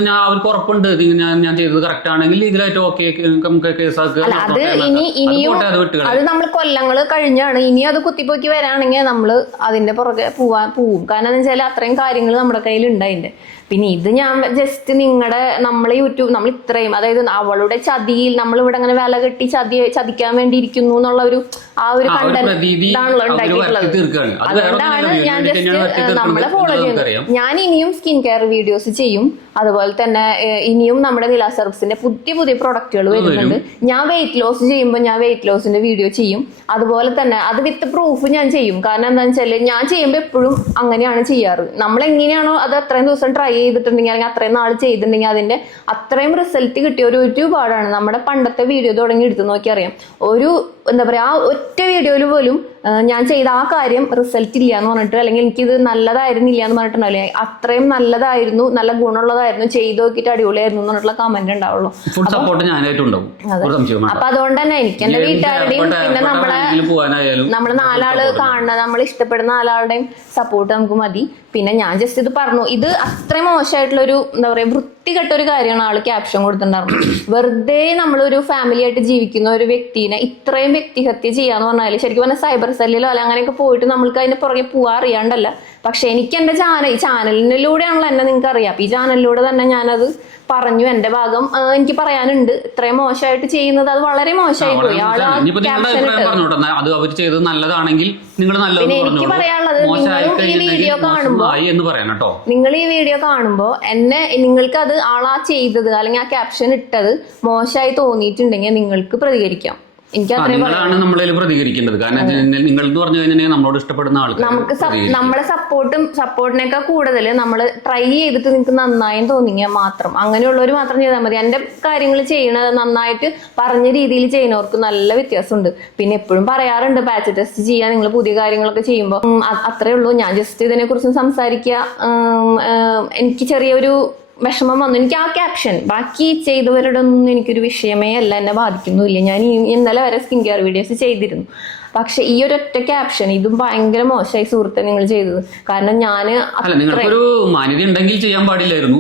ഞാൻ അവർക്ക് ഉറപ്പുണ്ട്. ഞാൻ ഞാൻ ചെയ്തത് കറക്റ്റ് ആണെങ്കിൽ ലീഗലായിട്ട് ഓക്കെ നമുക്ക് കേസാക്കുക അല്ല അത് ഇനി ഇനിയും അത് അത് നമ്മൾ കൊല്ലങ്ങൾ കഴിഞ്ഞാണ്. ഇനി അത് കുത്തിപ്പോക്കി വരാണെങ്കിൽ നമ്മൾ അതിന്റെ പുറകെ പോവാൻ പോവും. കാരണം എന്ന് വെച്ചാൽ അത്രയും കാര്യങ്ങൾ നമ്മുടെ കയ്യിൽ ഉണ്ടായിട്ട് പിന്നെ ഇത് ഞാൻ ജസ്റ്റ് നിങ്ങളുടെ നമ്മളെ യൂട്യൂബ് നമ്മൾ ഇത്രയും അതായത് അവളുടെ ചതിയിൽ നമ്മൾ ഇവിടെ അങ്ങനെ വില കെട്ടി ചതി ചതിക്കാൻ വേണ്ടി ഇരിക്കുന്നു എന്നുള്ള ഒരു ആ ഒരു ആ കണ്ടന്റ് പ്രതീതി ഇതാണല്ലോ അവർ ഉണ്ടാക്കിയിട്ടുള്ളത്. അതുകൊണ്ടാണ് ഞാൻ ജസ്റ്റ് നമ്മളെ ഫോളോ ചെയ്യുന്നത്. ഞാൻ ഇനിയും സ്കിൻ കെയർ വീഡിയോസ് ചെയ്യും. അതുപോലെ തന്നെ ഇനിയും നമ്മുടെ നില സർവീസിന്റെ പുതിയ പുതിയ പ്രൊഡക്റ്റുകൾ വരുന്നുണ്ട്. ഞാൻ വെയിറ്റ് ലോസ് ചെയ്യുമ്പോൾ ഞാൻ വെയിറ്റ് ലോസിന്റെ വീഡിയോ ചെയ്യും. അതുപോലെ തന്നെ അത് വിത്ത് പ്രൂഫ് ഞാൻ ചെയ്യും. കാരണം എന്താണെന്ന് വെച്ചാൽ ഞാൻ ചെയ്യുമ്പോൾ എപ്പോഴും അങ്ങനെയാണ് ചെയ്യാറ്. നമ്മൾ എങ്ങനെയാണോ അത് അത്രയും ദിവസം ട്രൈ ചെയ്തിട്ടുണ്ടെങ്കിൽ അല്ലെങ്കിൽ അത്രയും നാൾ ചെയ്തിട്ടുണ്ടെങ്കിൽ അതിന്റെ അത്രയും റിസൾട്ട് കിട്ടിയ ഒരു ഒരുപാടാണ്. നമ്മുടെ പണ്ടത്തെ വീഡിയോ തുടങ്ങി എടുത്ത് നോക്കി അറിയാം. ഒരു എന്താ പറയാ ആ ഒറ്റ വീഡിയോയിൽ പോലും ഞാൻ ചെയ്ത ആ കാര്യം റിസൾട്ട് ഇല്ല എന്ന് പറഞ്ഞിട്ട് അല്ലെങ്കിൽ എനിക്കിത് നല്ലതായിരുന്നില്ല എന്ന് പറഞ്ഞിട്ടുണ്ടാവില്ലേ. അത്രയും നല്ലതായിരുന്നു നല്ല ഗുണമുള്ളതായിരുന്നു ചെയ്തു നോക്കിയിട്ട് അടിപൊളിയായിരുന്നു എന്ന് പറഞ്ഞിട്ടുള്ള കമന്റ് ഉണ്ടാവുള്ളൂ. അപ്പൊ അതുകൊണ്ട് തന്നെ എനിക്ക് എന്റെ വീട്ടുകാരുടെയും പിന്നെ നമ്മളെ നമ്മൾ നാലാൾ കാണുന്ന നമ്മൾ ഇഷ്ടപ്പെടുന്ന നാലാളുടെയും സപ്പോർട്ട് നമുക്ക് മതി. പിന്നെ ഞാൻ ജസ്റ്റ് ഇത് പറഞ്ഞു. ഇത് അത്ര മോശമായിട്ടുള്ളൊരു എന്താ പറയാ വൃത്തികെട്ട ഒരു കാര്യമാണ് ആൾ ക്യാപ്ഷൻ കൊടുത്തിട്ടുണ്ടായിരുന്നു വെറുതെ നമ്മളൊരു ഫാമിലി ആയിട്ട് ജീവിക്കുന്ന ഒരു വ്യക്തിനെ ഇത്രയും വ്യക്തിഹത്യ ചെയ്യാന്ന് പറഞ്ഞാൽ ശരിക്കും പറഞ്ഞാൽ സൈബർ സെല്ലിലോ അല്ല അങ്ങനെയൊക്കെ പോയിട്ട് നമ്മൾക്ക് അതിന്റെ പുറകെ പോവാ അറിയാണ്ടല്ല. പക്ഷെ എനിക്ക് എന്റെ ചാനൽ ഈ ചാനലിലൂടെയാണല്ലോ എന്നെ നിങ്ങൾക്ക് അറിയാം. അപ്പൊ ഈ ചാനലിലൂടെ തന്നെ ഞാനത് പറഞ്ഞു. എന്റെ ഭാഗം എനിക്ക് പറയാനുണ്ട്. ഇത്രയും മോശമായിട്ട് ചെയ്യുന്നത് അത് വളരെ മോശമായി പോയി. ആൾ ആ ഇനിയിപ്പോ നിങ്ങളുടെ ക്യാപ്ഷൻ അഭിപ്രായം ഇട്ടത് പറഞ്ഞോട്ടെ. അത് അവർ ചെയ്തത് നല്ലതാണെങ്കിൽ നിങ്ങൾ പിന്നെ എനിക്ക് പറയാനുള്ളത് നിങ്ങളും ഈ വീഡിയോ കാണുമ്പോ- മോശമായി എന്ന് പറയാം കേട്ടോ. നിങ്ങൾ ഈ വീഡിയോ കാണുമ്പോൾ എന്നെ നിങ്ങൾക്ക് അത് ആളാ ചെയ്തത് അല്ലെങ്കിൽ ആ ക്യാപ്ഷൻ ഇട്ടത് മോശമായി തോന്നിയിട്ടുണ്ടെങ്കിൽ നിങ്ങൾക്ക് പ്രതികരിക്കാം. നിങ്ങളാണ് നമ്മളതിൽ പ്രതികരിക്കേണ്ടത്. കാരണം നിങ്ങൾ എന്ന് പറഞ്ഞു കഴിഞ്ഞാൽ നമ്മളോട് ഇഷ്ടപ്പെടുന്ന ആൾക്കാർ നമുക്ക് നമ്മളെ സപ്പോർട്ടും സപ്പോർട്ടിനേക്കാൾ കൂടുതൽ നമ്മൾ ട്രൈ ചെയ്തിട്ട് നിങ്ങൾക്ക് നന്നായും തോന്നിയാൽ മാത്രം. അങ്ങനെയുള്ളവർ മാത്രം ചെയ്താൽ മതി. എന്റെ കാര്യങ്ങൾ ചെയ്യണത് നന്നായിട്ട് പറഞ്ഞ രീതിയിൽ ചെയ്യുന്നവർക്ക് നല്ല വ്യത്യാസമുണ്ട്. പിന്നെ എപ്പോഴും പറയാറുണ്ട് പാച്ച് ടെസ്റ്റ് ചെയ്യാൻ നിങ്ങൾ പുതിയ കാര്യങ്ങളൊക്കെ ചെയ്യുമ്പോൾ അത്രേ ഉള്ളൂ. ഞാൻ ജസ്റ്റ് ഇതിനെക്കുറിച്ച് സംസാരിക്കുക എനിക്ക് ചെറിയൊരു വിഷമം വന്നു. എനിക്ക് ആ ക്യാപ്ഷൻ ബാക്കി ചെയ്തവരുടെ ഒന്നും എനിക്കൊരു വിഷയമേ അല്ല. എന്നെ ബാധിക്കുന്നുമില്ല. ഞാൻ ഇന്നലെ വരെ സ്കിൻ കെയർ വീഡിയോസ് ചെയ്തിരുന്നു. പക്ഷെ ഈ ഒരൊറ്റ ക്യാപ്ഷൻ ഇതും ഭയങ്കര മോശമായി സുഹൃത്തെ നിങ്ങൾ ചെയ്തത്. കാരണം ഞാൻ ചെയ്യാൻ പാടില്ലായിരുന്നു.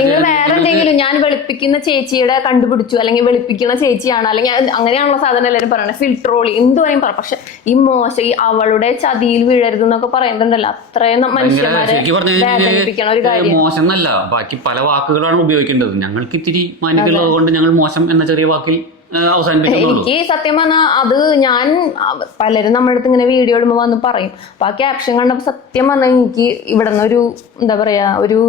നിങ്ങൾ വേറെ എന്തെങ്കിലും ഞാൻ വെളുപ്പിക്കുന്ന ചേച്ചിയുടെ കണ്ടുപിടിച്ചു അല്ലെങ്കിൽ വെളുപ്പിക്കുന്ന ചേച്ചിയാണ് അല്ലെങ്കിൽ അങ്ങനെയാണുള്ള അങ്ങനെയാണല്ലോ സാധാരണ എല്ലാവരും പറയണത് ഫിൽട്രോളി എന്ത് പറയും പറ. പക്ഷെ ഈ മോശം ഈ അവളുടെ ചതിയിൽ വീഴരുത് എന്നൊക്കെ പറയുന്നുണ്ടല്ലോ. അത്രയും മനുഷ്യന്മാരെ വേദനിപ്പിക്കണ ഒരു കഴിഞ്ഞാൽ കാര്യം. മോശം എന്നല്ല ബാക്കി പല വാക്കുകളാണ് ഉപയോഗിക്കേണ്ടത്. ഞങ്ങൾക്ക് ഇത്തിരി കൊണ്ട് ഞങ്ങൾ മോശം എന്ന ചെറിയ വാക്കിൽ എനിക്ക് സത്യം പറഞ്ഞാൽ അത് ഞാൻ പലരും നമ്മുടെ അടുത്ത് ഇങ്ങനെ വീഡിയോ ഇടുമ്പോൾ വന്ന് പറയും. അപ്പൊ ആ ക്യാപ്ഷൻ കണ്ടപ്പോൾ സത്യം പറഞ്ഞാൽ എനിക്ക് ഇവിടെ ഒരു എന്താ പറയാ ഒരു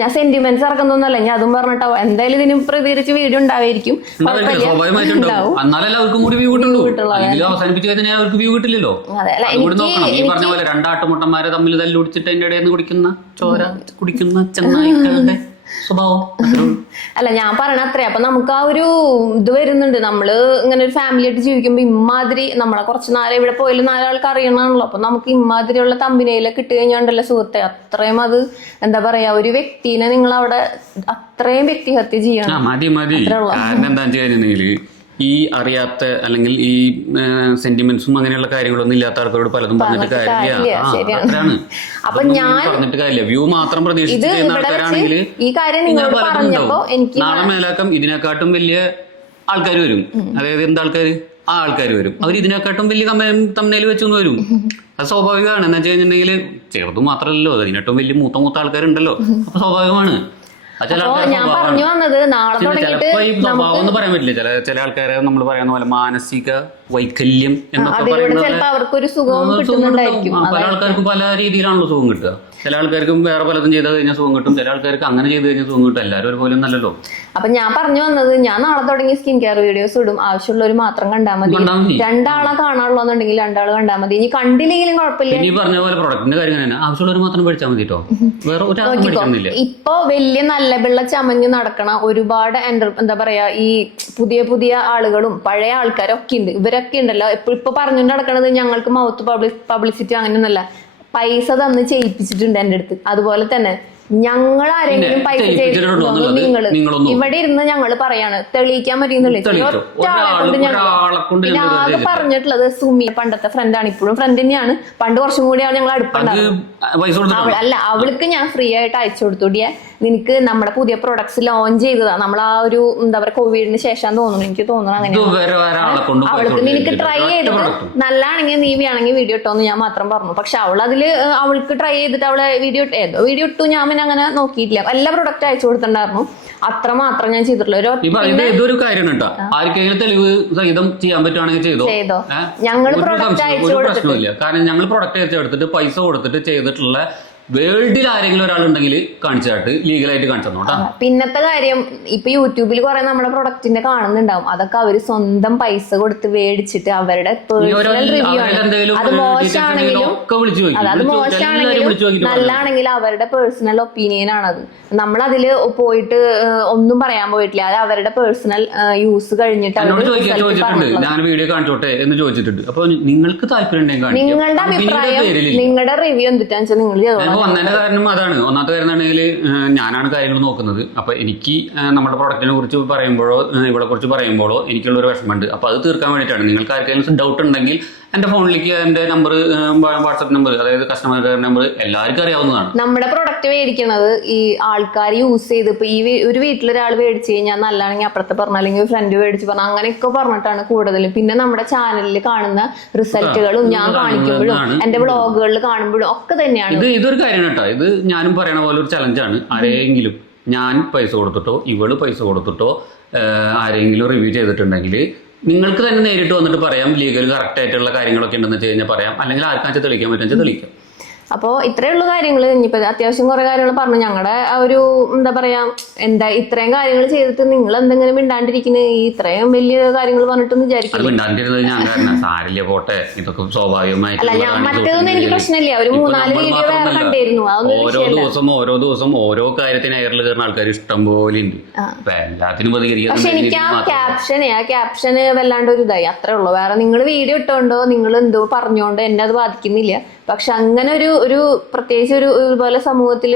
ഞാൻ സെന്റിമെന്റ്സ് ഇറക്കുന്നൊന്നല്ല ഞാൻ അതും പറഞ്ഞിട്ടോ എന്തായാലും ഇതിന് പ്രതികരിച്ച് വീഡിയോ ഉണ്ടാവായിരിക്കും. രണ്ടാട്ടുമുട്ടന്മാരെ തമ്മിൽ തല്ലുടിച്ചിട്ട് അതിന്റെ ഇടയിൽ നിന്ന് കുടിക്കുന്ന ചോര. കുടിക്കുന്ന ചെന്നായിക്കളുടെ സ്വഭാവം. അല്ല ഞാൻ പറയണ അത്രേ. അപ്പൊ നമുക്ക് ആ ഒരു ഇത് വരുന്നുണ്ട്. നമ്മൾ ഇങ്ങനെ ഒരു ഫാമിലി ആയിട്ട് ജീവിക്കുമ്പോ ഇമാതിരി നമ്മളെ കുറച്ച് നാളെ ഇവിടെ പോയാലും നാലാൾക്ക് അറിയണമല്ലോ അപ്പൊ നമുക്ക് ഇമാതിരിയുള്ള തമ്പിനെയിലെ കിട്ടി കഴിഞ്ഞാണ്ടല്ലോ സുഹൃത്തെ. അത്രയും അത് എന്താ പറയാ ഒരു വ്യക്തിനെ നിങ്ങൾ അവിടെ അത്രയും വ്യക്തിഹത്യ ചെയ്യണം. മതി മതി. കാരണം എന്താണെന്ന് വെച്ച് കഴിഞ്ഞിട്ടുണ്ടെങ്കിൽ ഈ അറിയാത്ത അല്ലെങ്കിൽ ഈ സെന്റിമെന്റ്സും അങ്ങനെയുള്ള കാര്യങ്ങളൊന്നും ഇല്ലാത്ത ആൾക്കാരോട് പലതും പറഞ്ഞിട്ട് കാര്യമില്ല. അതാണ് അപ്പൊ ഞാൻ- പറഞ്ഞിട്ട് കാര്യമില്ല. വ്യൂ മാത്രം പ്രതീക്ഷിച്ച് ഇത് ചെയ്യുന്ന ആൾക്കാരാണെങ്കിൽ ഈ കാര്യം നിങ്ങൾ പലതും ഉണ്ടാവും. എനിക്ക് നാളെ മേലാക്കം ഇതിനെക്കാട്ടും വലിയ ആൾക്കാർ വരും. അതായത് എന്ത് ആൾക്കാർ ആ ആൾക്കാർ വരും. അവർ ഇതിനെക്കാട്ടും വലിയ തമ്മിൽ വെച്ചൊന്നും വരും. അത് സ്വാഭാവികമാണ്. എന്ന് വെച്ച് കഴിഞ്ഞിട്ടുണ്ടെങ്കിൽ ചെറുത് മാത്രമല്ലല്ലോ. അതിനെട്ടും വലിയ മൂത്ത മൂത്ത ആൾക്കാരുണ്ടല്ലോ. അപ്പൊ സ്വാഭാവികമാണ്. ഞാൻ പറഞ്ഞു വന്നത് നാളെ തുടങ്ങിയിട്ട് ചിലപ്പോ ഈ സ്വഭാവം എന്ന് പറയാൻ പറ്റില്ല. ചില ചില ആൾക്കാരെ നമ്മൾ പറയുന്ന പോലെ മാനസിക വൈകല്യം എന്നൊക്കെ അതിലൂടെ പറയുന്നത് സുഖവും സുഖം കിട്ടുന്നുണ്ടായിരിക്കും. പല ആൾക്കാർക്കും പല രീതിയിലാണല്ലോ സുഖം കിട്ടുക. ചില ആൾക്കാർക്കും വേറെ പലതും ചെയ്ത് കഴിഞ്ഞാൽ സുഖം കിട്ടും. ചില ആൾക്കാർക്ക് അങ്ങനെ ചെയ്ത് കഴിഞ്ഞാൽ സുഖം കിട്ടും. എല്ലാവരും ഒരുപോലെ നല്ലല്ലോ അപ്പൊ ഞാൻ പറഞ്ഞു വന്നത് ഞാൻ നാളെ തുടങ്ങി സ്കിൻ കെയർ വീഡിയോസ് ഇടും. ആവശ്യമുള്ളവർ മാത്രം കണ്ടാൽ മതി. രണ്ടാളെ കാണാനുള്ളതെന്നുണ്ടെങ്കിൽ രണ്ടാൾ കണ്ടാൽ മതി. ഇനി കണ്ടില്ലെങ്കിലും കുഴപ്പമില്ല. ഈ പറഞ്ഞ പോലെ പ്രൊഡക്റ്റിന്റെ കാര്യം തന്നെ. ആവശ്യമുള്ളവർ മാത്രം പഠിച്ചാൽ മതി കേട്ടോ വേറെ ഇപ്പൊ വലിയ നല്ല പിള്ള ചമഞ്ഞ് നടക്കണ ഒരുപാട് എന്താ പറയാ ഈ പുതിയ പുതിയ ആളുകളും പഴയ ആൾക്കാരൊക്കെ ഉണ്ട്. ഇവരൊക്കെ ഉണ്ടല്ലോ. ഇപ്പൊ ഇപ്പൊ പറഞ്ഞുകൊണ്ട് നടക്കണത് ഞങ്ങൾക്ക് മൗത്ത് പബ്ലിസിറ്റി അങ്ങനെയൊന്നല്ല പൈസ തന്ന് ചെയ്യിപ്പിച്ചിട്ടുണ്ട് എന്റെ അടുത്ത്. അതുപോലെ തന്നെ ഞങ്ങൾ ആരെങ്കിലും പൈസ നിങ്ങൾ ഇവിടെ ഇരുന്ന് ഞങ്ങൾ പറയാണ്. തെളിയിക്കാൻ പറ്റുന്നില്ല ആകെ പറഞ്ഞിട്ടുള്ളത് സുമി പണ്ടത്തെ ഫ്രണ്ടാണ് ഇപ്പോഴും ഫ്രണ്ട് തന്നെയാണ്. പണ്ട് കുറച്ചും കൂടി ഞങ്ങൾ അടുപ്പുണ്ടാവും പൈസ അല്ല അവൾക്ക് ഞാൻ ഫ്രീ ആയിട്ട് അയച്ചു കൊടുത്തുടിയ നിനക്ക് നമ്മുടെ പുതിയ പ്രൊഡക്ട്സ് ലോഞ്ച് ചെയ്തതാ. നമ്മൾ ആ ഒരു എന്താ പറയാ കോവിഡിന് ശേഷം തോന്നുന്നു. എനിക്ക് തോന്നുന്നു അങ്ങനെ. അവൾക്ക് നിനക്ക് ട്രൈ ചെയ്തിട്ട് നല്ലാണെങ്കിൽ നീ വേണമെങ്കിൽ വീഡിയോ ഇട്ടോന്ന് ഞാൻ മാത്രം പറഞ്ഞു. പക്ഷെ അവൾ അതിൽ അവൾക്ക് ട്രൈ ചെയ്തിട്ട് അവളെ വീഡിയോ ഏതോ വീഡിയോ ഇട്ടു. ഞാൻ പിന്നെ അങ്ങനെ നോക്കിയിട്ടില്ല. എല്ലാ പ്രൊഡക്റ്റ് അയച്ചു കൊടുത്തിട്ടുണ്ടായിരുന്നു. അത്ര മാത്രം ഞാൻ ചെയ്തിട്ടുള്ളൂ. ഒരു ഇതൊരു കേട്ടോ? ആർക്കെങ്കിലും തെളിവ് സഹിതം ചെയ്യാൻ പറ്റുവാണെങ്കിൽ ചെയ്തോ? ചെയ്തോ. ഞങ്ങൾ പ്രൊഡക്റ്റ് അയച്ചു കാരണം ഞങ്ങൾ പ്രൊഡക്റ്റ് അയച്ചു കൊടുത്തിട്ട് പൈസ കൊടുത്തിട്ട് ചെയ്തിട്ടുള്ള വേൾഡിൽ ആരെങ്കിലും ഒരാളുണ്ടെങ്കിൽ കാണിച്ചായിട്ട് ലീഗലായിട്ട് കാണിച്ചു തന്നോട്ടാ പിന്നത്തെ കാര്യം ഇപ്പൊ യൂട്യൂബിൽ കുറെ നമ്മുടെ പ്രൊഡക്റ്റിന്റെ കാണുന്നുണ്ടാവും. അതൊക്കെ അവർ സ്വന്തം പൈസ കൊടുത്ത് മേടിച്ചിട്ട് അവരുടെ പേഴ്സണൽ റിവ്യൂ ആണ്. അത് മോശമാണെങ്കിലും. അത് മോശമാണെങ്കിലും. നല്ലാണെങ്കിൽ അവരുടെ പേഴ്സണൽ ഒപ്പീനിയൻ ആണത്. നമ്മൾ അതിൽ പോയിട്ട് ഒന്നും പറയാൻ പോയിട്ടില്ല. അത് അവരുടെ പേഴ്സണൽ യൂസ് കഴിഞ്ഞിട്ട്. ഞാൻ വീഡിയോ കാണിച്ചോട്ടെ എന്ന് ചോദിച്ചിട്ടുണ്ട്. അപ്പൊ നിങ്ങൾക്ക് താല്പര്യം നിങ്ങളുടെ അഭിപ്രായം നിങ്ങളുടെ റിവ്യൂ എന്തിട്ടാന്ന് വെച്ചാൽ നിങ്ങൾ വന്നതിന്റെ കാരണം അതാണ്. ഒന്നാമത്തെ കാര്യം ആണെങ്കിൽ ഞാനാണ് കാര്യങ്ങൾ നോക്കുന്നത്. അപ്പൊ എനിക്ക് നമ്മുടെ പ്രൊഡക്റ്റിനെ കുറിച്ച് പറയുമ്പോഴോ ഇവിടെ കുറിച്ച് പറയുമ്പോഴോ എനിക്കുള്ള ഒരു വിഷമമുണ്ട്. അപ്പൊ അത് തീർക്കാൻ വേണ്ടിയിട്ടാണ്. നിങ്ങൾക്ക് ആർക്കെങ്കിലും ഡൗട്ട് ഉണ്ടെങ്കിൽ എന്റെ ഫോണിലേക്ക് എന്റെ നമ്പർ വാട്സപ്പ് നമ്പർ അതായത് കസ്റ്റമർ കെയർ നമ്പർ എല്ലാവർക്കും അറിയാവുന്നതാണ്. നമ്മുടെ പ്രൊഡക്റ്റ് മേടിക്കണത് ഈ ആൾക്കാർ യൂസ് ചെയ്ത് ഇപ്പൊ ഈ വീ- ഒരു വീട്ടിലൊരാൾ മേടിച്ച് കഴിഞ്ഞാൽ നല്ലതാണെങ്കിൽ അപ്പുറത്തെ പറഞ്ഞ അല്ലെങ്കിൽ ഫ്രണ്ട് മേടിച്ച് പറഞ്ഞ അങ്ങനെയൊക്കെ പറഞ്ഞിട്ടാണ് കൂടുതലും. പിന്നെ നമ്മുടെ ചാനലിൽ കാണുന്ന റിസൾട്ടുകളും ഞാൻ കാണിക്കുമ്പോഴും. എന്റെ വ്ളോഗുകളിൽ കാണുമ്പോഴും ഒക്കെ തന്നെയാണ്. ഇത് ഇതൊരു കാര്യമാണ് കേട്ടോ. ഇത് ഞാനും പറയണ പോലെ ഒരു ചലഞ്ചാണ് ആരെങ്കിലും ഞാൻ പൈസ കൊടുത്തിട്ടോ ഇവൾ പൈസ കൊടുത്തിട്ടോ ആരെങ്കിലും റിവ്യൂ ചെയ്തിട്ടുണ്ടെങ്കിൽ നിങ്ങൾക്ക് തന്നെ നേരിട്ട് വന്നിട്ട് പറയാം ലീഗൽ കറക്റ്റ് ആയിട്ടുള്ള കാര്യങ്ങളൊക്കെ ഉണ്ടെന്ന് വെച്ച് കഴിഞ്ഞാൽ പറയാം. അല്ലെങ്കിൽ ആർക്കാച്ചാൽ തെളിയിക്കാൻ പറ്റുമെന്ന് വെച്ചാൽ തെളിയിക്കാം. അപ്പോൾ ഇത്രയുള്ള കാര്യങ്ങൾ ഇനിയിപ്പോൾ അത്യാവശ്യം കുറേ കാര്യങ്ങൾ പറഞ്ഞു. ഞങ്ങളുടെ ആ ഒരു എന്താ പറയാ എന്താ ഇത്രയും കാര്യങ്ങൾ ചെയ്തിട്ട് നിങ്ങൾ എന്തെങ്കിലും മിണ്ടാണ്ടിരിക്കുന്നത് ഈ ഇത്രയും വലിയ കാര്യങ്ങൾ പറഞ്ഞിട്ടൊന്നും വിചാരിക്കില്ല. പോട്ടെ. ഇതൊക്കെ അല്ല ഞാൻ മറ്റേതൊന്നും എനിക്ക് പ്രശ്നമില്ല. ഒരു മൂന്നാൽ വീഡിയോ വേറെ. കണ്ടിരുന്നു. ഓരോ ദിവസം ഓരോ ദിവസം ഓരോ കാര്യത്തിന് എയറിൽ കയറുന്ന ആൾക്കാർ ഇഷ്ടം പോലെ ഉണ്ട്. എല്ലാത്തിനും പക്ഷെ എനിക്ക് ആ. ക്യാപ്ഷനെ ആ ക്യാപ്ഷന് വല്ലാണ്ട് ഒരു ഇതായി. അത്രേ ഉള്ളൂ. വേറെ നിങ്ങൾ വീഡിയോ ഇട്ടോണ്ടോ നിങ്ങൾ എന്തോ പറഞ്ഞോണ്ടോ എന്നെ അത് ബാധിക്കുന്നില്ല. പക്ഷെ അങ്ങനെ ഒരു ഒരു പ്രത്യേകിച്ച് ഒരു ഇതുപോലെ സമൂഹത്തിൽ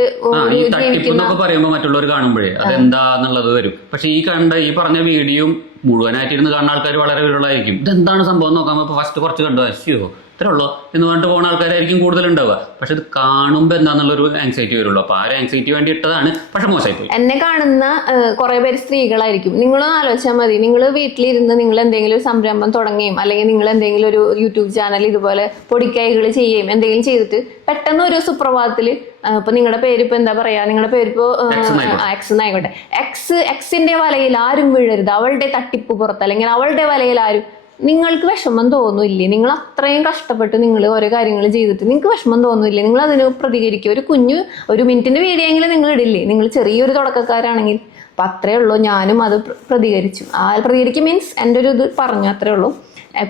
ഈ തട്ടിപ്പ് എന്നൊക്കെ പറയുമ്പോൾ മറ്റുള്ളവർ കാണുമ്പോഴേ അതെന്താന്നുള്ളത് വരും. പക്ഷെ ഈ കണ്ട ഈ പറഞ്ഞ വീഡിയോ മുഴുവനായിട്ടിരുന്ന് കാണുന്ന ആൾക്കാർ വളരെ വിരളായിരിക്കും. ഇതെന്താണ് സംഭവം നോക്കാൻ ഫസ്റ്റ് കുറച്ച് കണ്ടു. അശ്യോ ഇത്രേ ഉള്ളൂ എന്ന് പറഞ്ഞിട്ട് പോകുന്ന ആൾക്കാരായിരിക്കും കൂടുതൽ ഉണ്ടാവുക പക്ഷെ ഇത് കാണുമ്പോൾ എന്താന്നുള്ളൊരു ആങ്സൈറ്റി വരുള്ളൂ. അപ്പൊ ആ ഒരു ആങ്സൈറ്റി വേണ്ടി ഇട്ടതാണ്. പക്ഷെ മോശമായി പോയി എന്നെ കാണുന്ന കുറെ പേര് സ്ത്രീകളായിരിക്കും. നിങ്ങളൊന്ന് ആലോചിച്ചാൽ മതി. നിങ്ങൾ വീട്ടിലിരുന്ന് നിങ്ങൾ എന്തെങ്കിലും ഒരു സംരംഭം തുടങ്ങുകയും അല്ലെങ്കിൽ നിങ്ങൾ എന്തെങ്കിലും ഒരു യൂട്യൂബ് ചാനൽ ഇതുപോലെ പൊടിക്കൈകൾ ചെയ്യുകയും എന്തെങ്കിലും ചെയ്തിട്ട് പെട്ടെന്ന് ഒരു സുപ്രഭാതത്തിൽ ഇപ്പൊ നിങ്ങളുടെ പേര് ഇപ്പൊ എന്താ പറയാ? നിങ്ങളുടെ പേര് ഇപ്പോ. എക്സ് എന്നായിക്കോട്ടെ. എക്സ് എക്സിന്റെ വലയിൽ ആരും വീഴരുത്. അവളുടെ തട്ടിപ്പ് പുറത്ത് അല്ലെങ്കിൽ അവളുടെ വലയിൽ ആരും നിങ്ങൾക്ക് വിഷമം തോന്നുന്നില്ല? നിങ്ങൾ അത്രയും കഷ്ടപ്പെട്ട് നിങ്ങൾ ഓരോ കാര്യങ്ങൾ ചെയ്തിട്ട് നിങ്ങൾക്ക് വിഷമം തോന്നുന്നില്ല? നിങ്ങൾ അതിന് പ്രതികരിക്കുക. ഒരു കുഞ്ഞു ഒരു മിനിറ്റിന്റെ വീഡിയോ എങ്കിലും നിങ്ങൾ ഇടില്ലേ? നിങ്ങൾ ചെറിയൊരു തുടക്കക്കാരാണെങ്കിൽ അപ്പൊ അത്രേ ഉള്ളൂ. ഞാനും അത് പ്ര- പ്രതികരിച്ചു. ആ പ്രതികരിക്കും മീൻസ് എന്റെ ഒരു ഇത് പറഞ്ഞു അത്രേ ഉള്ളൂ.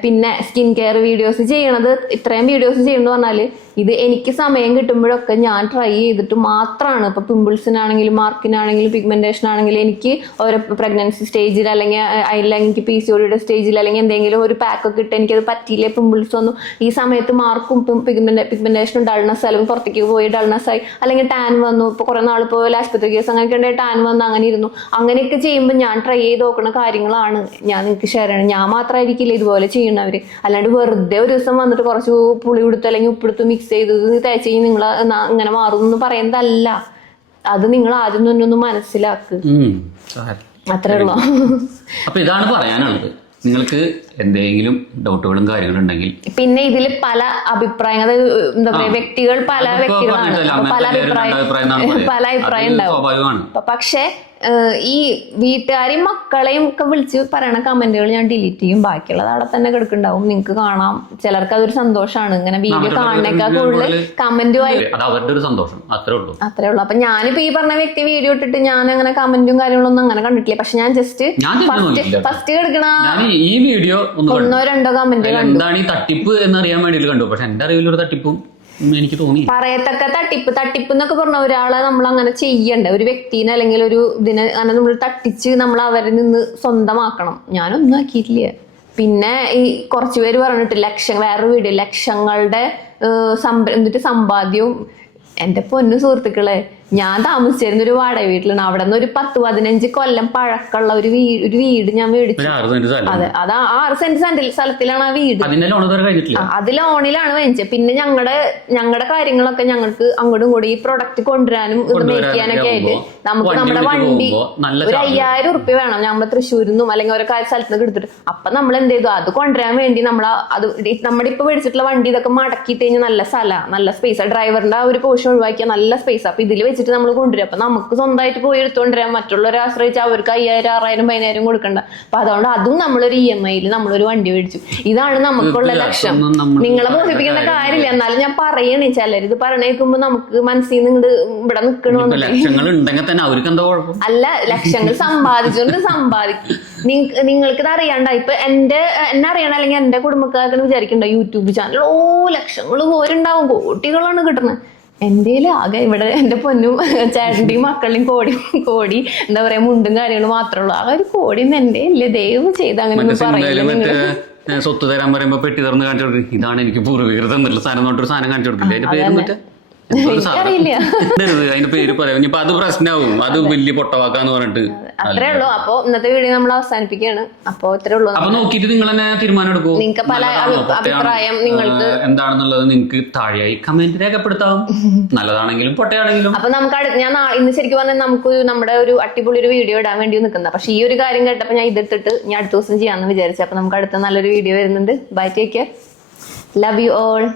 പിന്നെ സ്കിൻ കെയർ വീഡിയോസ് ചെയ്യണത് ഇത്രയും വീഡിയോസ് ചെയ്യണമെന്ന് പറഞ്ഞാൽ ഇത് എനിക്ക് സമയം കിട്ടുമ്പോഴൊക്കെ ഞാൻ ട്രൈ ചെയ്തിട്ട് മാത്രമാണ് ഇപ്പൊ പിമ്പിൾസിനാണെങ്കിലും മാർക്കിനാണെങ്കിലും പിഗ്മെന്റേഷൻ ആണെങ്കിലും എനിക്ക് ഓരോ പ്രഗ്നൻസി സ്റ്റേജിൽ അല്ലെങ്കിൽ അതിൽ എനിക്ക് പി സി ഒഡിയുടെ സ്റ്റേജിൽ അല്ലെങ്കിൽ എന്തെങ്കിലും ഒരു പാക്കൊക്കെ ഇട്ട് എനിക്കത് പറ്റിയില്ലേ? പിമ്പിൾസ് ഒന്നും ഈ സമയത്ത് മാർക്കും പിഗ്മെന്റ് പിഗ്മെന്റേഷൻ ഡൾനെസ് അല്ലെങ്കിൽ പുറത്തേക്ക് പോയി ഡൾനസ് ആയി. അല്ലെങ്കിൽ ടാൻ വന്നു. ഇപ്പോൾ കുറെ നാൾ ഇപ്പോൾ ആശുപത്രി കേസ് അങ്ങനെയൊക്കെ ഉണ്ടായി ടാൻ വന്നു അങ്ങനെ ഇരുന്നു. അങ്ങനെയൊക്കെ ചെയ്യുമ്പോൾ ഞാൻ ട്രൈ ചെയ്ത് നോക്കുന്ന കാര്യങ്ങളാണ് ഞാൻ നിങ്ങൾക്ക് ഷെയർ ചെയ്യണം ഞാൻ മാത്രമായിരിക്കില്ല ഇതുപോലെ ചെയ്യണവര് അല്ലാണ്ട് വെറുതെ ഒരു ദിവസം വന്നിട്ട് കുറച്ച് പുളി കൊടുത്ത് അല്ലെങ്കിൽ ഉപ്പെടുത്ത് മിക്സ് ചെയ്ത് ഇത് തേച്ച് കഴിഞ്ഞ് നിങ്ങൾ ഇങ്ങനെ മാറും എന്ന് പറയുന്നതല്ല. അത് നിങ്ങൾ ആദ്യം തന്നെ ഒന്ന് മനസ്സിലാക്ക്. അത്രേ ഉള്ളൂ. അപ്പൊ ഇതാണ് പറയാനുള്ളത്. നിങ്ങൾക്ക് എന്തെങ്കിലും ഡൗട്ടുകളും കാര്യങ്ങളും ഉണ്ടെങ്കിൽ പിന്നെ ഇതിൽ പല അഭിപ്രായങ്ങൾ അതായത് എന്താ പറയാ വ്യക്തികൾ പല വ്യക്തികളാണ്. പല അഭിപ്രായം. പല അഭിപ്രായം ഉണ്ടാവും. പക്ഷെ ഈ വീട്ടുകാരെയും മക്കളെയും ഒക്കെ വിളിച്ച് പറയണ കമന്റുകൾ ഞാൻ ഡിലീറ്റ് ചെയ്യും. ബാക്കിയുള്ളത് അവിടെ തന്നെ കിടക്കുന്നുണ്ടാവും. നിങ്ങൾക്ക് കാണാം. ചിലർക്ക് അതൊരു സന്തോഷമാണ് ഇങ്ങനെ വീഡിയോ കാണുന്നേക്കാൾ കൂടുതൽ കമന്റും അവരുടെ ഒരു സന്തോഷം. അത്രേ ഉള്ളൂ. അത്രേ ഉള്ളൂ. അപ്പൊ ഞാനിപ്പോ ഈ പറഞ്ഞ വ്യക്തി വീഡിയോ ഇട്ടിട്ട് ഞാൻ അങ്ങനെ കമന്റും കാര്യങ്ങളൊന്നും അങ്ങനെ കണ്ടിട്ടില്ല. പക്ഷെ ഞാൻ ജസ്റ്റ് ഫസ്റ്റ് ഫസ്റ്റ് കിടക്കണ ഈ വീഡിയോ ഒന്ന് രണ്ടോ കമന്റ് എന്താണ് ഈ തട്ടിപ്പ് എന്നറിയാൻ വേണ്ടിയിട്ട് കണ്ടു. പക്ഷെ എന്റെ അറിവിലൊരു തട്ടിപ്പും ഉം, എനിക്ക് തോന്നി. പറയത്തക്ക തട്ടിപ്പ് തട്ടിപ്പ് എന്നൊക്കെ പറഞ്ഞ ഒരാളെ നമ്മൾ അങ്ങനെ ചെയ്യണ്ട? ഒരു വ്യക്തിനെ അല്ലെങ്കിൽ ഒരു ഇതിനെ അങ്ങനെ നമ്മൾ തട്ടിച്ച് നമ്മൾ അവരിൽ നിന്ന് സ്വന്തമാക്കണം. ഞാനൊന്നും ആക്കിയിട്ടില്ല. പിന്നെ ഈ കുറച്ച് പേര് പറഞ്ഞിട്ട് ലക്ഷം വേറെ വീട് ലക്ഷങ്ങളുടെ സമ്പ എന്നിട്ട് സമ്പാദ്യവും. എന്റെ പൊന്നു സുഹൃത്തുക്കളെ ഞാൻ താമസിച്ചിരുന്ന ഒരു വാടക വീട്ടിലാണ്. അവിടെ നിന്ന് ഒരു പത്ത് പതിനഞ്ച് കൊല്ലം പഴക്കമുള്ള ഒരു വീട് ഒരു വീട് ഞാൻ മേടിച്ചു. അതെ അത് ആറ് സെന്റ് സെന്റിൽ സ്ഥലത്തിലാണ് ആ വീട്. അത് ലോണിലാണ് വാങ്ങിച്ചത് പിന്നെ ഞങ്ങളുടെ ഞങ്ങളുടെ കാര്യങ്ങളൊക്കെ ഞങ്ങൾക്ക് അങ്ങോട്ടും കൂടി ഈ പ്രൊഡക്റ്റ് കൊണ്ടുവരാനും ഇത് മേടിക്കാനൊക്കെ ആയിട്ട് നമുക്ക് നമ്മുടെ വണ്ടി ഒരു അയ്യായിരം ഉറുപ്പ്യ വേണം. നമ്മൾ തൃശ്ശൂരിൽ നിന്നും അല്ലെങ്കിൽ ഓരോ കാര്യ സ്ഥലത്ത് നിന്ന് എടുത്തിട്ട്. അപ്പൊ നമ്മൾ എന്ത് ചെയ്തു? അത് കൊണ്ടുവരാൻ വേണ്ടി നമ്മൾ അത് നമ്മുടെ ഇപ്പൊ മേടിച്ചിട്ടുള്ള വണ്ടി ഇതൊക്കെ മടക്കി കഴിഞ്ഞാൽ നല്ല സ്ഥലമാണ് നല്ല സ്പേസ് ഡ്രൈവറിന്റെ ആ ഒരു പോഷൻ ഒഴിവാക്കിയ നല്ല സ്പേസ് അപ്പൊ ഇതിൽ വെച്ചിട്ട് നമ്മൾ കൊണ്ടുവരും. അപ്പൊ നമുക്ക് സ്വന്തമായിട്ട് പോയി എടുത്തുകൊണ്ടുവരാം മറ്റുള്ളവരെ ആശ്രയിച്ച് അവർക്ക് അയ്യായിരം ആറായിരം പതിനായിരം കൊടുക്കണ്ട. അപ്പൊ അതുകൊണ്ട് അതും നമ്മളൊരു ഇ എം ഐയിൽ നമ്മളൊരു വണ്ടി മേടിച്ചു. ഇതാണ് നമുക്കുള്ള ലക്ഷ്യം. നിങ്ങളെ ബോധിപ്പിക്കേണ്ട കാര്യമില്ല. എന്നാലും ഞാൻ പറയണേ ചിലരിത് ഇത് പറയണേക്കുമ്പോ നമുക്ക് മനസ്സിൽ നിന്ന് ഇവിടെ കുഴപ്പം? അല്ല ലക്ഷങ്ങൾ സമ്പാദിച്ചുകൊണ്ട് സമ്പാദിക്കും. നിങ്ങൾക്ക് ഇത് അറിയണ്ട ഇപ്പൊ എന്റെ എന്നെ അറിയണ അല്ലെങ്കിൽ എന്റെ കുടുംബക്കാർക്ക് വിചാരിക്കണ്ട യൂട്യൂബ് ചാനൽ ഓ ലക്ഷങ്ങൾ പോരുണ്ടാവും. കോട്ടികളാണ് കിട്ടുന്നത്. എന്റെ ആകെ ഇവിടെ എന്റെ പൊന്നും ചേട്ടന്റെയും മക്കളുടെയും കോടി കോടി എന്താ പറയാ മുണ്ടും കാര്യങ്ങളും മാത്രമേ ഉള്ളൂ. ആ ഒരു കോടി എന്റെ ഇല്ല. ദയവ് ചെയ്ത് അങ്ങനെ പറയുന്നത് സ്വത്ത് തരാൻ പറയുമ്പോ പെട്ടി തുറന്ന് കാണിച്ചു കൊടുക്കും. ഇതാണ് എനിക്ക് പൂർവീകൃതം എന്നുള്ള സാധനം കൊണ്ടൊരു സാധനം കാണിച്ചു കൊടുക്കില്ല? അതിന്റെ പേര് എനിക്കറിയില്ല. അതിന്റെ പേര് പറയാം. ഇനിയിപ്പൊ അത് പ്രശ്നമാവും അത് വലിയ പൊട്ടവാക്കാന്ന് പറഞ്ഞിട്ട്. അത്രേ ഉള്ളൂ. അപ്പൊ ഇന്നത്തെ വീഡിയോ നമ്മൾ അവസാനിപ്പിക്കുകയാണ്. അപ്പൊ ഇത്രേ ഉള്ളൂ. അപ്പൊ നോക്കിയിട്ട് നിങ്ങൾ തന്നെ തീരുമാനം എടുക്കൂ. നിങ്ങൾക്ക് പല അഭിപ്രായം നിങ്ങൾക്ക് എന്താണെന്നുള്ളത് നിങ്ങൾക്ക് താഴെയായി കമന്റ് രേഖപ്പെടുത്താം. നല്ലതാണെങ്കിലും പൊട്ടയാണെങ്കിലും. അപ്പൊ നമുക്ക് അടുത്ത് ഞാൻ ഇന്ന് ശരിക്കും പറഞ്ഞാൽ നമുക്ക് നമ്മുടെ ഒരു അടിപൊളി ഒരു വീഡിയോ ഇടാൻ വേണ്ടി നിൽക്കുന്ന പക്ഷെ ഈ ഒരു കാര്യം കേട്ടപ്പോൾ ഞാൻ ഇതിട്ടിട്ട് ഞാൻ അടുത്ത ദിവസം ചെയ്യാമെന്ന് വിചാരിച്ചു. അപ്പൊ നമുക്ക് അടുത്ത നല്ലൊരു വീഡിയോ വരുന്നുണ്ട്. Bye take care love you all